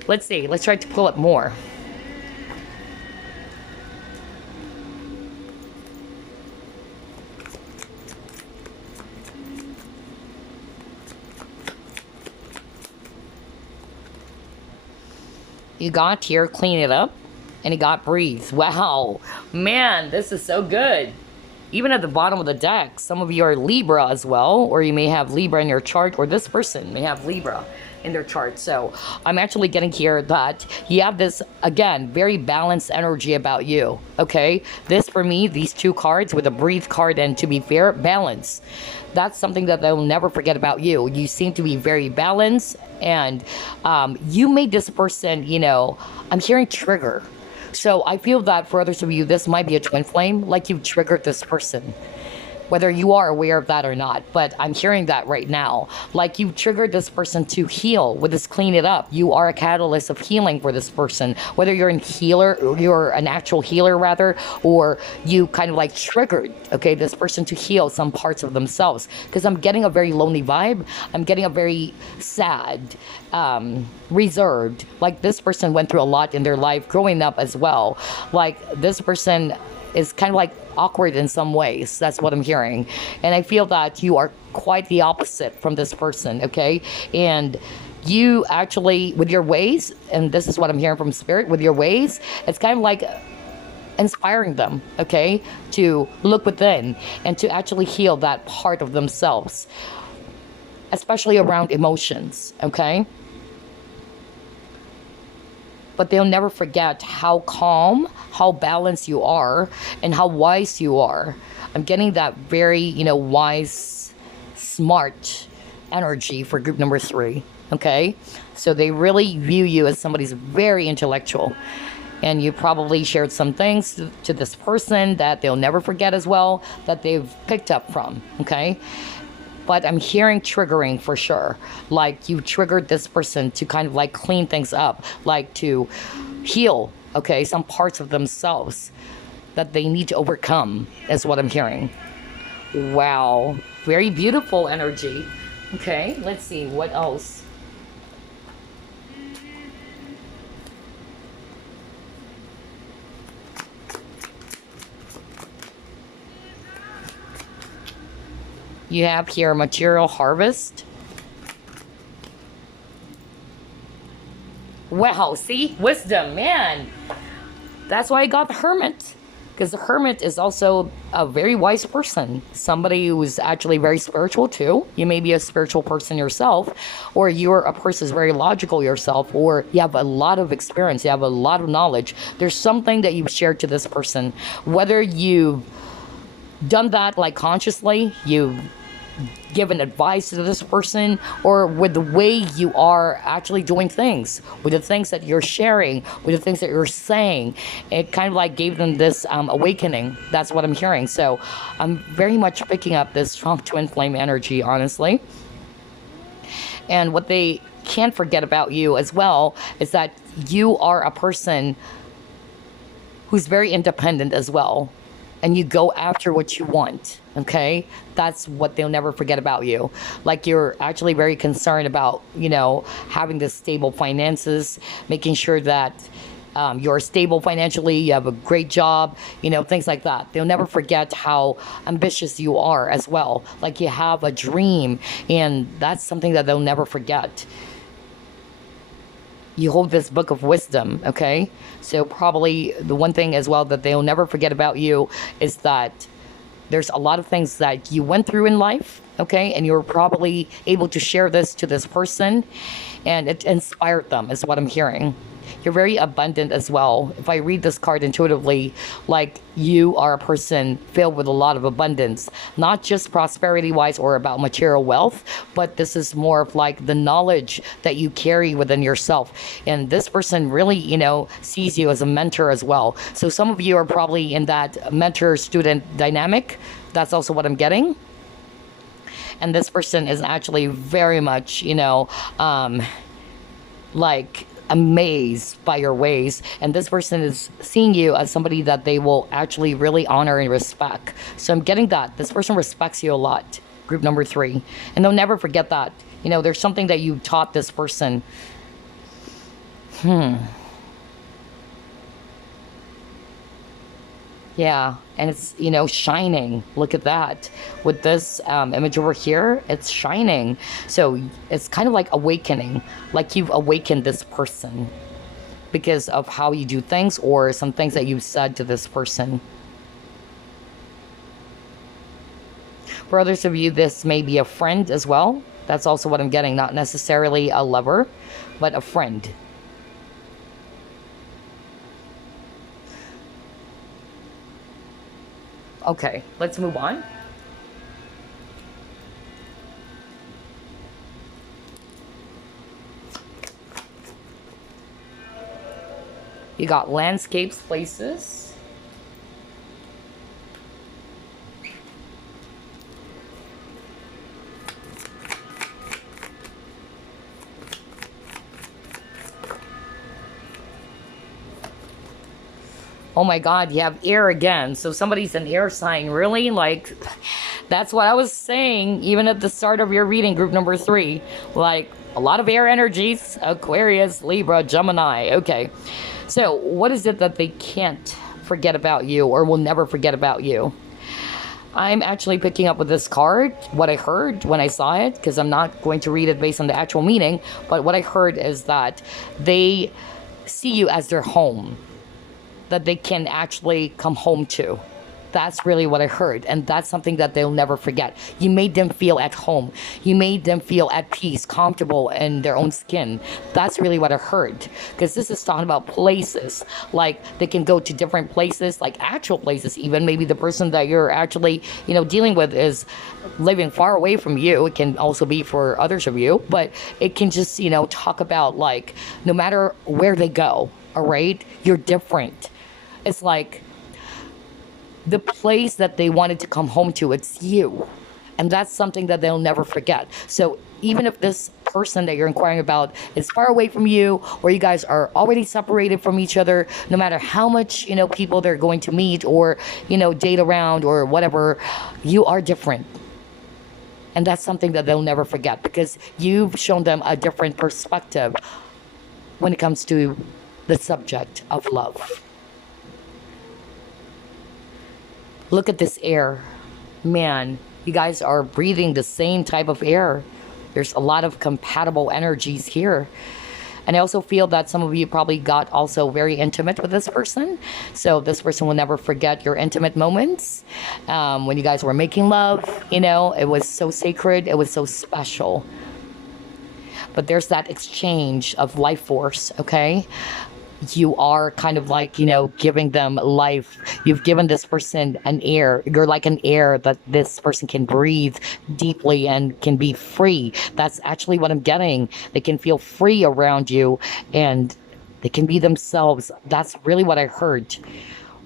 let's see. Let's try to pull up more. You got here, clean it up, and you got breathe. Wow, man, this is so good. Even at the bottom of the deck, some of you are Libra as well, or you may have Libra in your chart, or this person may have Libra in their chart. So I'm actually getting here that you have this, again, very balanced energy about you, okay? This, for me, these 2 cards with a breathe card, and to be fair, balance. That's something that they'll never forget about you. You seem to be very balanced, and you made this person, you know, I'm hearing trigger. So I feel that for others of you, this might be a twin flame, like you've triggered this person. Whether you are aware of that or not, but I'm hearing that right now. Like you triggered this person to heal with this clean it up. You are a catalyst of healing for this person. Whether you're you're an actual healer rather, or you kind of like triggered, okay, this person to heal some parts of themselves. Because I'm getting a very lonely vibe. I'm getting a very sad, reserved. Like this person went through a lot in their life growing up as well. Like this person is kind of like awkward in some ways. That's what I'm hearing. And I feel that you are quite the opposite from this person, okay? And you actually, with your ways, and this is what I'm hearing from Spirit, with your ways, it's kind of like inspiring them, okay? To look within and to actually heal that part of themselves, especially around emotions, okay? But they'll never forget how calm, how balanced you are, and how wise you are. I'm getting that very, you know, wise, smart energy for group number 3, okay? So they really view you as somebody who's very intellectual. And you probably shared some things to this person that they'll never forget as well, that they've picked up from, okay? But I'm hearing triggering for sure. Like you triggered this person to kind of like clean things up, like to heal, okay, some parts of themselves that they need to overcome, is what I'm hearing. Wow, very beautiful energy. Okay, let's see, what else? You have here material harvest. Wow, see? Wisdom, man. That's why I got the Hermit. Because the Hermit is also a very wise person. Somebody who's actually very spiritual too. You may be a spiritual person yourself. Or you're a person who's very logical yourself. Or you have a lot of experience. You have a lot of knowledge. There's something that you've shared to this person. Whether you've done that like consciously, you've giving advice to this person, or with the way you are actually doing things, with the things that you're sharing, with the things that you're saying. It kind of like gave them this awakening. That's what I'm hearing. So I'm very much picking up this strong twin flame energy, honestly. And what they can't forget about you as well is that you are a person who's very independent as well, and you go after what you want. Okay, that's what they'll never forget about you. Like, you're actually very concerned about, having this stable finances, making sure that you're stable financially, you have a great job, things like that. They'll never forget how ambitious you are as well. Like, you have a dream, and that's something that they'll never forget. You hold this book of wisdom, okay? So probably the one thing as well that they'll never forget about you is that there's a lot of things that you went through in life, okay? And you're probably able to share this to this person, and it inspired them, is what I'm hearing. You're very abundant as well. If I read this card intuitively, like, you are a person filled with a lot of abundance, not just prosperity wise or about material wealth, but this is more of like the knowledge that you carry within yourself. And this person really, sees you as a mentor as well. So some of you are probably in that mentor student dynamic. That's also what I'm getting. And this person is actually very much, like, amazed by your ways, and this person is seeing you as somebody that they will actually really honor and respect. So I'm getting that this person respects you a lot, group number 3, and they'll never forget that. There's something that you taught this person. Yeah, and it's, shining. Look at that. With this image over here, it's shining. So it's kind of like awakening, like you've awakened this person because of how you do things or some things that you said to this person. For others of you, this may be a friend as well. That's also what I'm getting. Not necessarily a lover, but a friend. Okay, let's move on. You got landscapes, places. Oh my God, you have air again. So somebody's an air sign, really? Like, that's what I was saying, even at the start of your reading, group number 3. Like, a lot of air energies, Aquarius, Libra, Gemini. Okay, so what is it that they can't forget about you or will never forget about you? I'm actually picking up with this card, what I heard when I saw it, because I'm not going to read it based on the actual meaning, but what I heard is that they see you as their home, that they can actually come home to. That's really what I heard. And that's something that they'll never forget. You made them feel at home. You made them feel at peace, comfortable in their own skin. That's really what I heard. Because this is talking about places. Like, they can go to different places, like actual places even. Maybe the person that you're actually, dealing with is living far away from you. It can also be for others of you. But it can just, talk about, like, no matter where they go, all right, you're different. It's like the place that they wanted to come home to, it's you. And that's something that they'll never forget. So even if this person that you're inquiring about is far away from you, or you guys are already separated from each other, no matter how much, people they're going to meet or, date around or whatever, you are different. And that's something that they'll never forget because you've shown them a different perspective when it comes to the subject of love. Look at this air. Man, you guys are breathing the same type of air. There's a lot of compatible energies here. And I also feel that some of you probably got also very intimate with this person. So this person will never forget your intimate moments. When you guys were making love, it was so sacred. It was so special. But there's that exchange of life force, okay? you are kind of like, giving them life. You've given this person an air. You're like an air that this person can breathe deeply and can be free. That's actually what I'm getting. They can feel free around you and they can be themselves. That's really what I heard.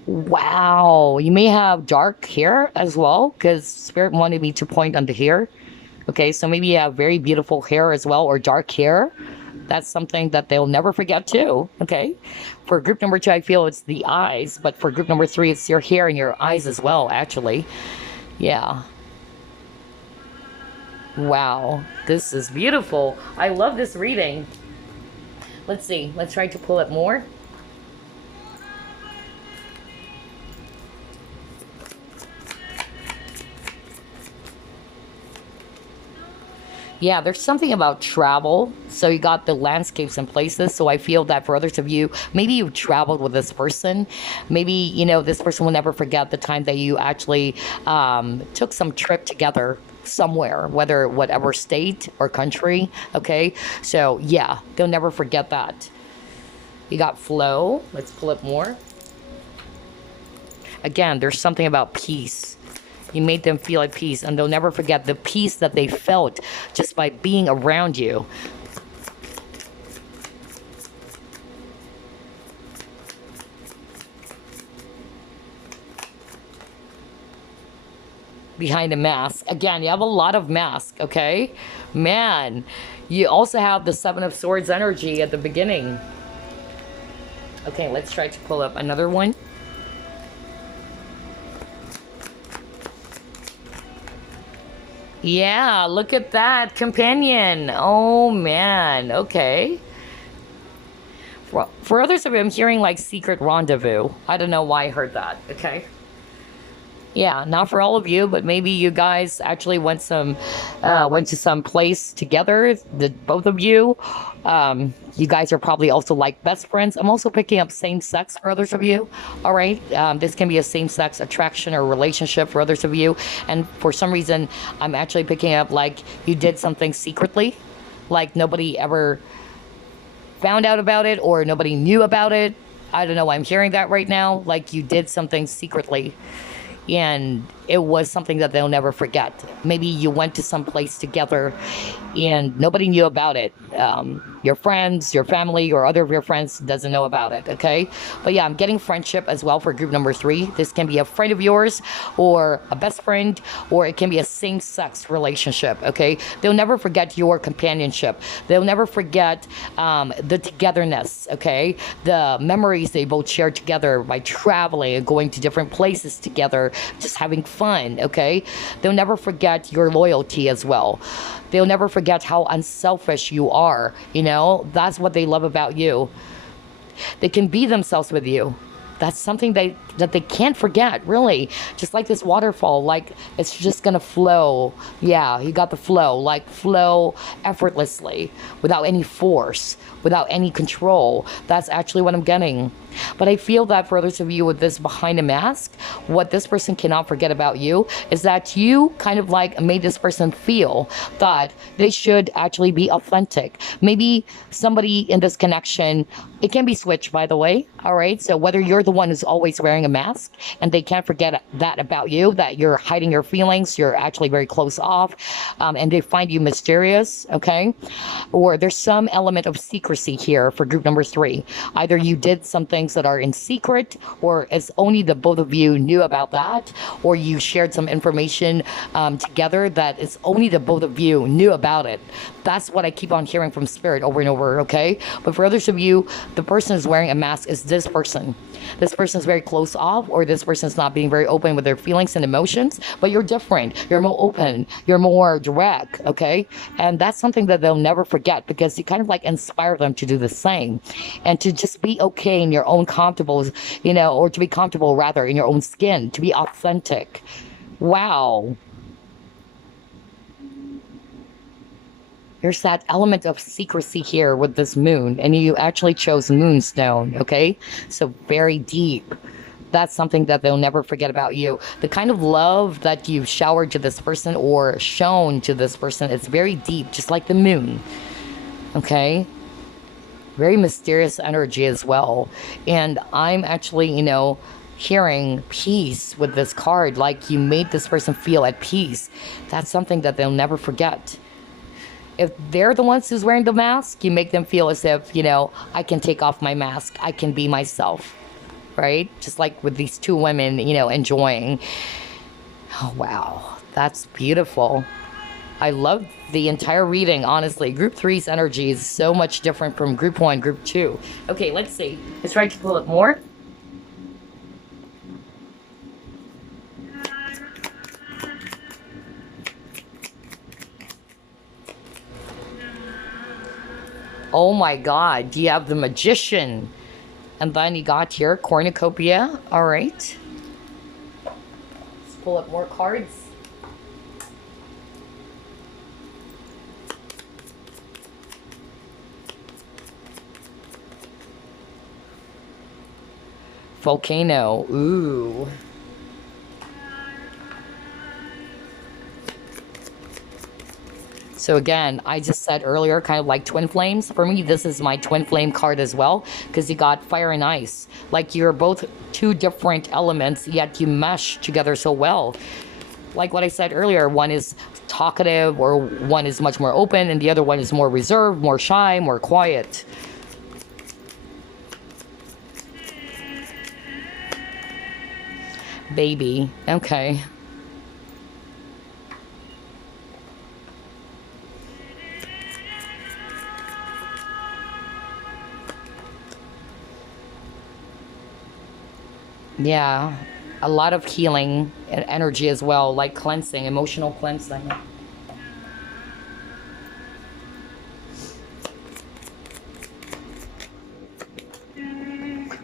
Wow. You may have dark hair as well, because Spirit wanted me to point on the hair. Okay, so maybe you have very beautiful hair as well, or dark hair. That's something that they'll never forget too. Okay. For group number 2, I feel it's the eyes, but for group number 3, it's your hair and your eyes as well, actually. Yeah. Wow. This is beautiful. I love this reading. Let's see. Let's try to pull it more. Yeah, there's something about travel. So you got the landscapes and places. So I feel that for others of you, maybe you've traveled with this person. Maybe, this person will never forget the time that you actually took some trip together somewhere, whether whatever state or country. Okay. So yeah, they'll never forget that. You got flow. Let's pull it more. Again, there's something about peace. You made them feel at peace, and they'll never forget the peace that they felt just by being around you. Behind a mask. Again, you have a lot of masks, okay? Man, you also have the 7 of Swords energy at the beginning. Okay, let's try to pull up another one. Yeah, look at that. Companion. Oh, man. Okay. For others of you, I'm hearing like secret rendezvous. I don't know why I heard that. Okay. Yeah, not for all of you, but maybe you guys actually went to some place together. The both of you. You guys are probably also like best friends. I'm also picking up same sex for others of you. All right, this can be a same sex attraction or relationship for others of you. And for some reason, I'm actually picking up like you did something secretly, like nobody ever found out about it or nobody knew about it. I don't know why I'm hearing that right now. Like you did something secretly. And it was something that they'll never forget. Maybe you went to some place together and nobody knew about it. Your friends, your family, or other of your friends doesn't know about it, okay? But yeah, I'm getting friendship as well for group number 3. This can be a friend of yours or a best friend, or it can be a same-sex relationship, okay? They'll never forget your companionship. They'll never forget the togetherness, okay? The memories they both shared together by traveling and going to different places together, just having fun, okay? They'll never forget your loyalty as well. They'll never forget how unselfish you are, That's what they love about you. They can be themselves with you. That's something that they can't forget, really. Just like this waterfall, like it's just gonna flow. Yeah, you got the flow, like flow effortlessly, without any force, without any control. That's actually what I'm getting. But I feel that for others of you with this behind a mask, what this person cannot forget about you is that you kind of like made this person feel that they should actually be authentic. Maybe somebody in this connection, it can be switched, by the way. All right. So whether you're the one who's always wearing a mask and they can't forget that about you, that you're hiding your feelings, you're actually very close off, and they find you mysterious. Okay. Or there's some element of secrecy here for group number 3. Either you did something that are in secret, or it's only the both of you knew about that, or you shared some information together that it's only the both of you knew about it. That's what I keep on hearing from Spirit over and over, okay? But for others of you, the person who's wearing a mask is this person. This person is very close off, or this person is not being very open with their feelings and emotions, but you're different. You're more open. You're more direct, okay? And that's something that they'll never forget, because you kind of like inspire them to do the same and to just be okay in your own comfortable, or to be comfortable rather in your own skin, to be authentic. Wow. There's that element of secrecy here with this moon, and you actually chose Moonstone, okay? So very deep. That's something that they'll never forget about you. The kind of love that you've showered to this person or shown to this person is very deep, just like the moon, okay? very mysterious energy as well. And I'm actually, hearing peace with this card, like you made this person feel at peace. That's something that they'll never forget. If they're the ones who's wearing the mask, you make them feel as if, I can take off my mask, I can be myself, right? Just like with these two women, enjoying. Oh, wow, that's beautiful. I love the entire reading, honestly. Group three's energy is so much different from group one, group two. Okay, let's see. Let's try to pull it more. Oh my God, you have the Magician. And then you got here, Cornucopia. All right. Let's pull up more cards. Volcano. Ooh. So again, I just said earlier, kind of like twin flames. For me, this is my twin flame card as well, because you got fire and ice. Like you're both two different elements, yet you mesh together so well. Like what I said earlier, one is talkative, or one is much more open, and the other one is more reserved, more shy, more quiet. Baby. Okay. Yeah, a lot of healing and energy as well, like cleansing, emotional cleansing.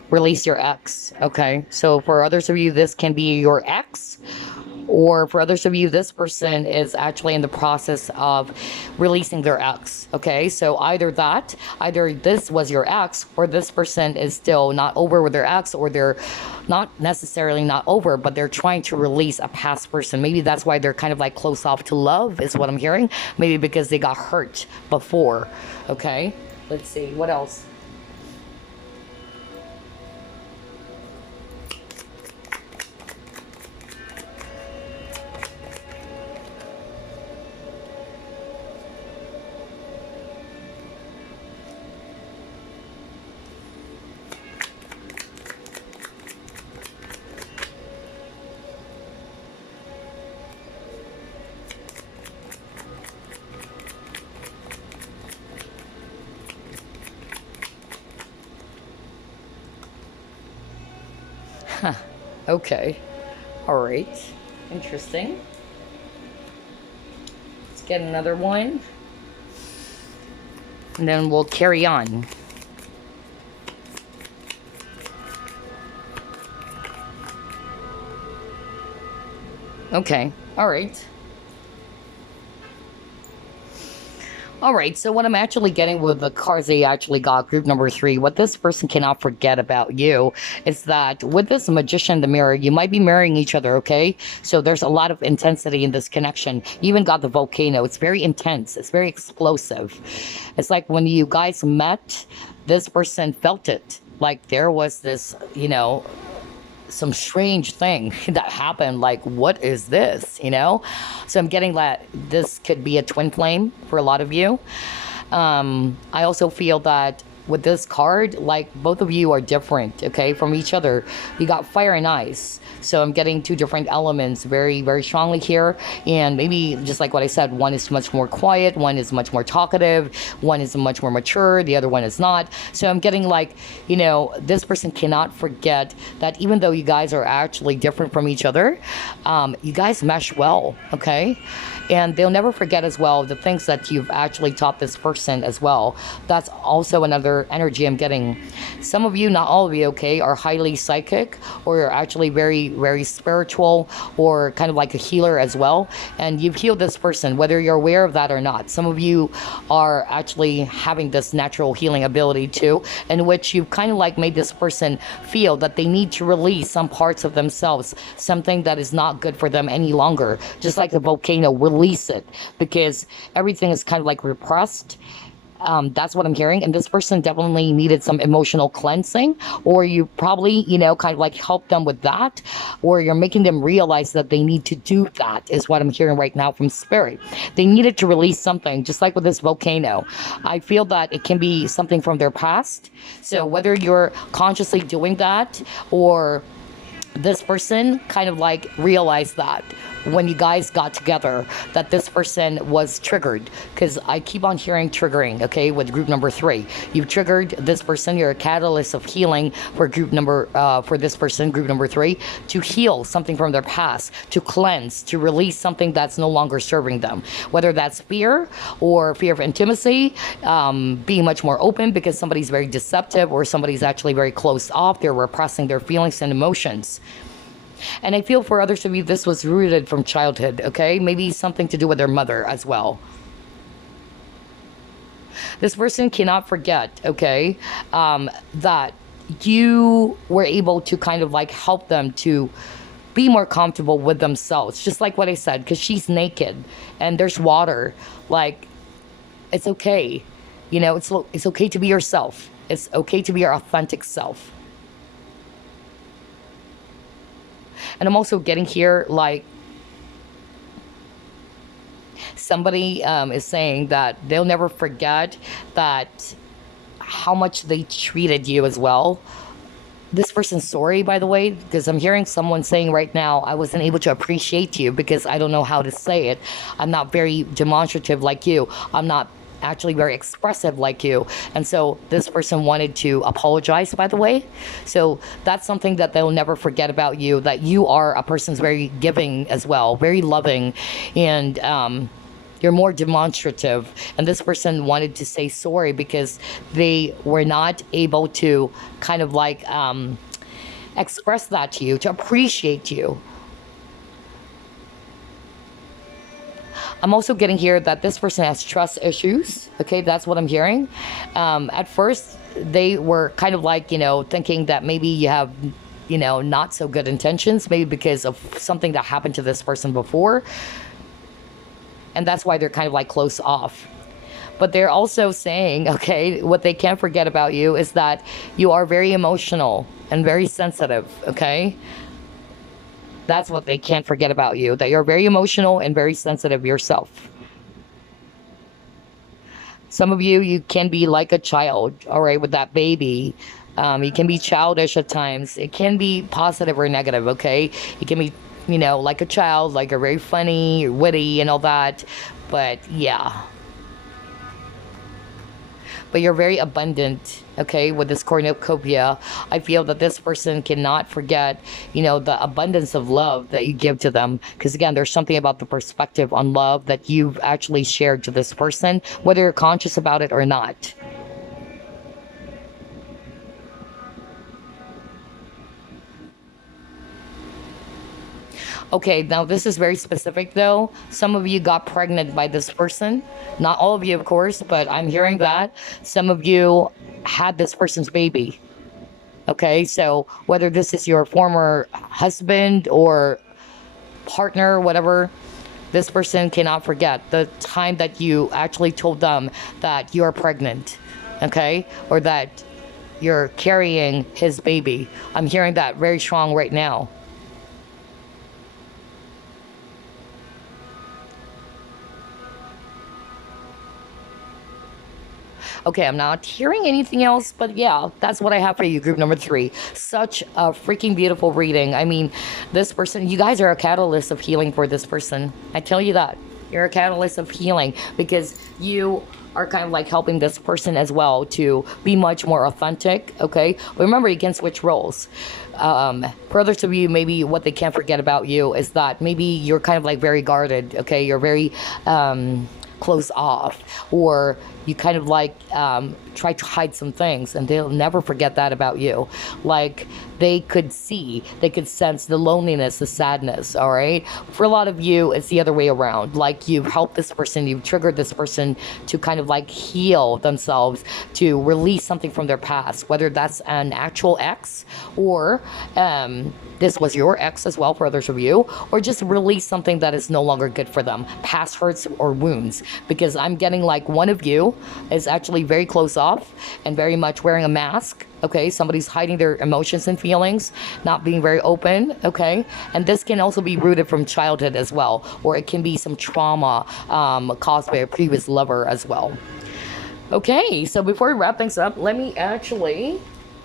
Release your ex. Okay, so for others of you, this can be your ex, or for others of you, this person is actually in the process of releasing their ex. Okay, so either this was your ex, or this person is still not over with their ex, or they're not necessarily not over, but they're trying to release a past person. Maybe that's why they're kind of like close off to love, is what I'm hearing. Maybe because they got hurt before. Okay, let's see what else. Huh. Okay. All right. Interesting. Let's get another one. And then we'll carry on. Okay. All right. All right, so what I'm actually getting with the cards they actually got, group number three, what this person cannot forget about you is that with this Magician in the mirror, you might be marrying each other, okay? So there's a lot of intensity in this connection. You even got the volcano. It's very intense. It's very explosive. It's like when you guys met, this person felt it. Like there was this, some strange thing that happened. Like, what is this, so I'm getting that this could be a twin flame for a lot of you. I also feel that with this card, like both of you are different, okay, from each other. You got fire and ice, so I'm getting two different elements very, very strongly here. And maybe just like what I said, one is much more quiet, one is much more talkative, one is much more mature, the other one is not. So I'm getting like, this person cannot forget that even though you guys are actually different from each other, you guys mesh well, okay? And they'll never forget as well the things that you've actually taught this person as well. That's also another energy I'm getting. Some of you, not all of you, okay, are highly psychic, or you're actually very, very spiritual, or kind of like a healer as well. And you've healed this person, whether you're aware of that or not. Some of you are actually having this natural healing ability too, in which you've kind of like made this person feel that they need to release some parts of themselves, something that is not good for them any longer. Just like the volcano, release it, because everything is kind of like repressed. That's what I'm hearing. And this person definitely needed some emotional cleansing, or you probably, kind of like help them with that, or you're making them realize that they need to do that, is what I'm hearing right now from spirit. They needed to release something, just like with this volcano. I feel that it can be something from their past. So whether you're consciously doing that, or this person kind of like realized that when you guys got together, that this person was triggered, because I keep on hearing triggering, okay, with group number 3. You've triggered this person. You're a catalyst of healing for for this person, group number 3, to heal something from their past, to cleanse, to release something that's no longer serving them, whether that's fear or fear of intimacy, being much more open because somebody's very deceptive, or somebody's actually very closed off. They're repressing their feelings and emotions. And I feel for others of you, this was rooted from childhood, okay? Maybe something to do with their mother as well. This person cannot forget, okay, that you were able to kind of like help them to be more comfortable with themselves. Just like what I said, because she's naked and there's water. Like, it's okay. It's okay to be yourself. It's okay to be your authentic self. And I'm also getting here, like, somebody is saying that they'll never forget that how much they treated you as well. This person's sorry, by the way, because I'm hearing someone saying right now, I wasn't able to appreciate you because I don't know how to say it. I'm not very demonstrative like you. I'm not actually very expressive like you. And so this person wanted to apologize, by the way. So that's something that they'll never forget about you, that you are a person who's very giving as well, very loving, and you're more demonstrative. And this person wanted to say sorry because they were not able to kind of like express that to you, to appreciate you. I'm also getting here that this person has trust issues. Okay, that's what I'm hearing. At first, they were kind of like, thinking that maybe you have, not so good intentions, maybe because of something that happened to this person before. And that's why they're kind of like close off. But they're also saying, okay, what they can't forget about you is that you are very emotional and very sensitive, okay? That's what they can't forget about you, that you're very emotional and very sensitive yourself. Some of you can be like a child, all right, with that baby. You can be childish at times. It can be positive or negative, okay? It can be, like a child, like a very funny, witty and all that. But yeah. But you're very abundant, okay, with this cornucopia. I feel that this person cannot forget, the abundance of love that you give to them. Because again, there's something about the perspective on love that you've actually shared to this person, whether you're conscious about it or not. Okay, now this is very specific though. Some of you got pregnant by this person. Not all of you, of course, but I'm hearing that. Some of you had this person's baby. Okay, so whether this is your former husband or partner, whatever, this person cannot forget the time that you actually told them that you're pregnant, okay? Or that you're carrying his baby. I'm hearing that very strong right now. Okay, I'm not hearing anything else, but yeah, that's what I have for you, group number 3. Such a freaking beautiful reading. I mean, this person, you guys are a catalyst of healing for this person. I tell you that. You're a catalyst of healing because you are kind of like helping this person as well to be much more authentic, okay? But remember, you can switch roles. For others of you, maybe what they can't forget about you is that maybe you're kind of like very guarded, okay? You're very close off, or you kind of like try to hide some things, and they'll never forget that about you. Like, they could see, they could sense the loneliness, the sadness, all right? For a lot of you, it's the other way around. Like, you've helped this person, you've triggered this person to kind of like heal themselves, to release something from their past, whether that's an actual ex, or this was your ex as well for others of you, or just release something that is no longer good for them, past hurts or wounds. Because I'm getting like one of you is actually very close off and very much wearing a mask. Okay, somebody's hiding their emotions and feelings, not being very open. Okay, and this can also be rooted from childhood as well, or it can be some trauma caused by a previous lover as well. Okay, so before we wrap things up, let me actually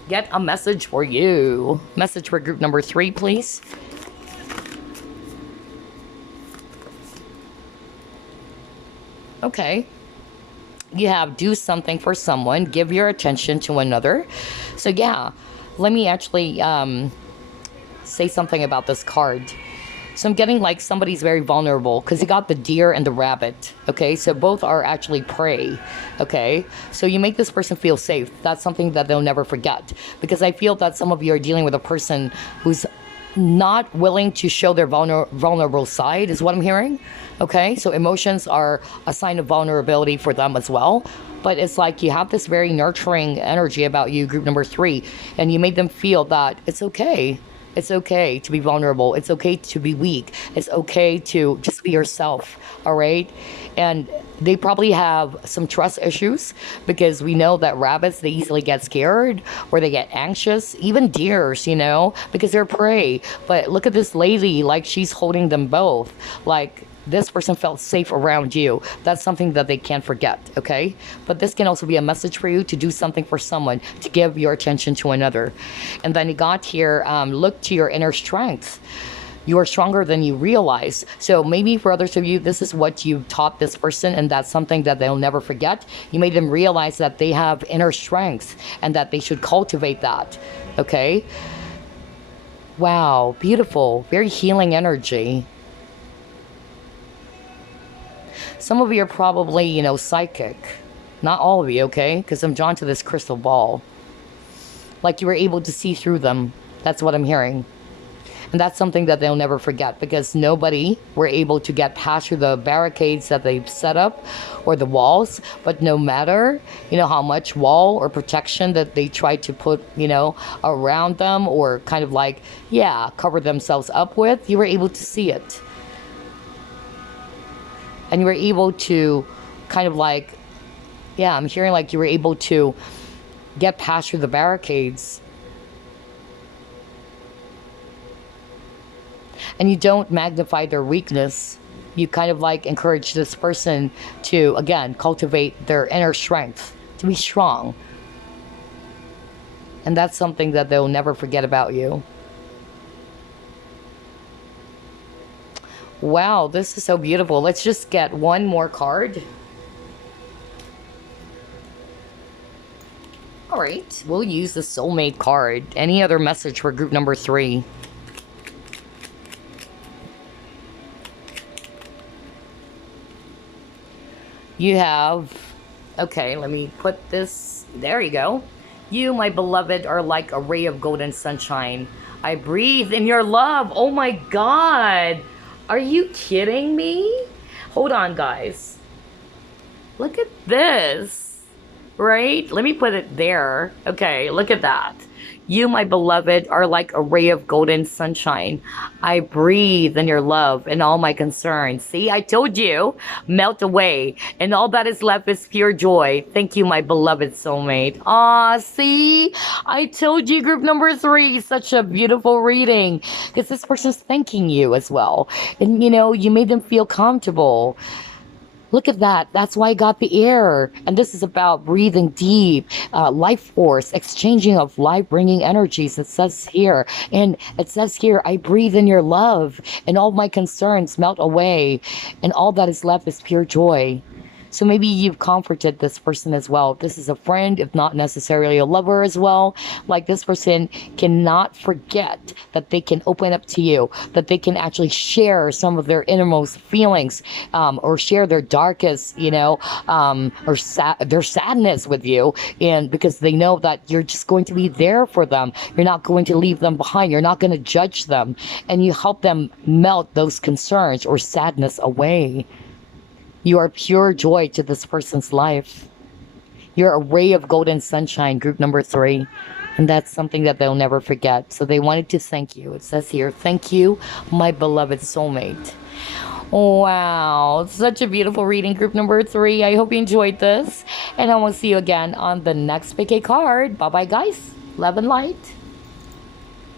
get a message for you. Message for group number 3, please. Okay. You have do something for someone, give your attention to another. So yeah, let me actually say something about this card. So I'm getting like somebody's very vulnerable because you got the deer and the rabbit. Okay, so both are actually prey. Okay, so you make this person feel safe. That's something that they'll never forget, because I feel that some of you are dealing with a person who's not willing to show their vulnerable side, is what I'm hearing. Okay, so emotions are a sign of vulnerability for them as well. But it's like you have this very nurturing energy about you, group number 3, and you made them feel that it's okay. It's okay to be vulnerable. It's okay to be weak. It's okay to just be yourself, all right? And they probably have some trust issues, because we know that rabbits, they easily get scared or they get anxious. Even deers, you know, because they're prey. But look at this lady, like she's holding them both. Like, this person felt safe around you. That's something that they can't forget, okay? But this can also be a message for you to do something for someone, to give your attention to another. And then you got here, look to your inner strength. You are stronger than you realize. So maybe for others of you, this is what you taught this person, and that's something that they'll never forget. You made them realize that they have inner strength and that they should cultivate that, okay? Wow, beautiful, very healing energy. Some of you are probably, you know, psychic. Not all of you, okay? Because I'm drawn to this crystal ball. Like you were able to see through them. That's what I'm hearing. And that's something that they'll never forget, because nobody were able to get past through the barricades that they've set up or the walls. But no matter, you know, how much wall or protection that they tried to put, you know, around them, or kind of like, yeah, cover themselves up with, you were able to see it. And you were able to kind of like, yeah, I'm hearing like you were able to get past through the barricades. And you don't magnify their weakness. You kind of like encourage this person to, again, cultivate their inner strength, to be strong. And that's something that they'll never forget about you. Wow, this is so beautiful. Let's just get one more card. All right, we'll use the soulmate card. Any other message for group number 3? You have, okay, let me put this, there you go. You, my beloved, are like a ray of golden sunshine. I breathe in your love. Oh my God. Are you kidding me? Hold on, guys. Look at this, right? Let me put it there. Okay, look at that. You, my beloved, are like a ray of golden sunshine. I breathe in your love and all my concerns. See, I told you, melt away, and all that is left is pure joy. Thank you, my beloved soulmate. Ah, see, I told you, group number 3, such a beautiful reading, because this person's thanking you as well. And, you know, you made them feel comfortable. Look at that. That's why I got the air. And this is about breathing deep, life force, exchanging of life-bringing energies. It says here. And it says here, I breathe in your love, and all my concerns melt away, and all that is left is pure joy. So maybe you've comforted this person as well. This is a friend, if not necessarily a lover as well. Like, this person cannot forget that they can open up to you, that they can actually share some of their innermost feelings, or share their darkest, or their sadness with you. And because they know that you're just going to be there for them, you're not going to leave them behind, you're not going to judge them, and you help them melt those concerns or sadness away. You are pure joy to this person's life. You're a ray of golden sunshine, group number 3. And that's something that they'll never forget. So they wanted to thank you. It says here, thank you, my beloved soulmate. Wow, such a beautiful reading, group number 3. I hope you enjoyed this. And I will see you again on the next PK card. Bye-bye, guys. Love and light.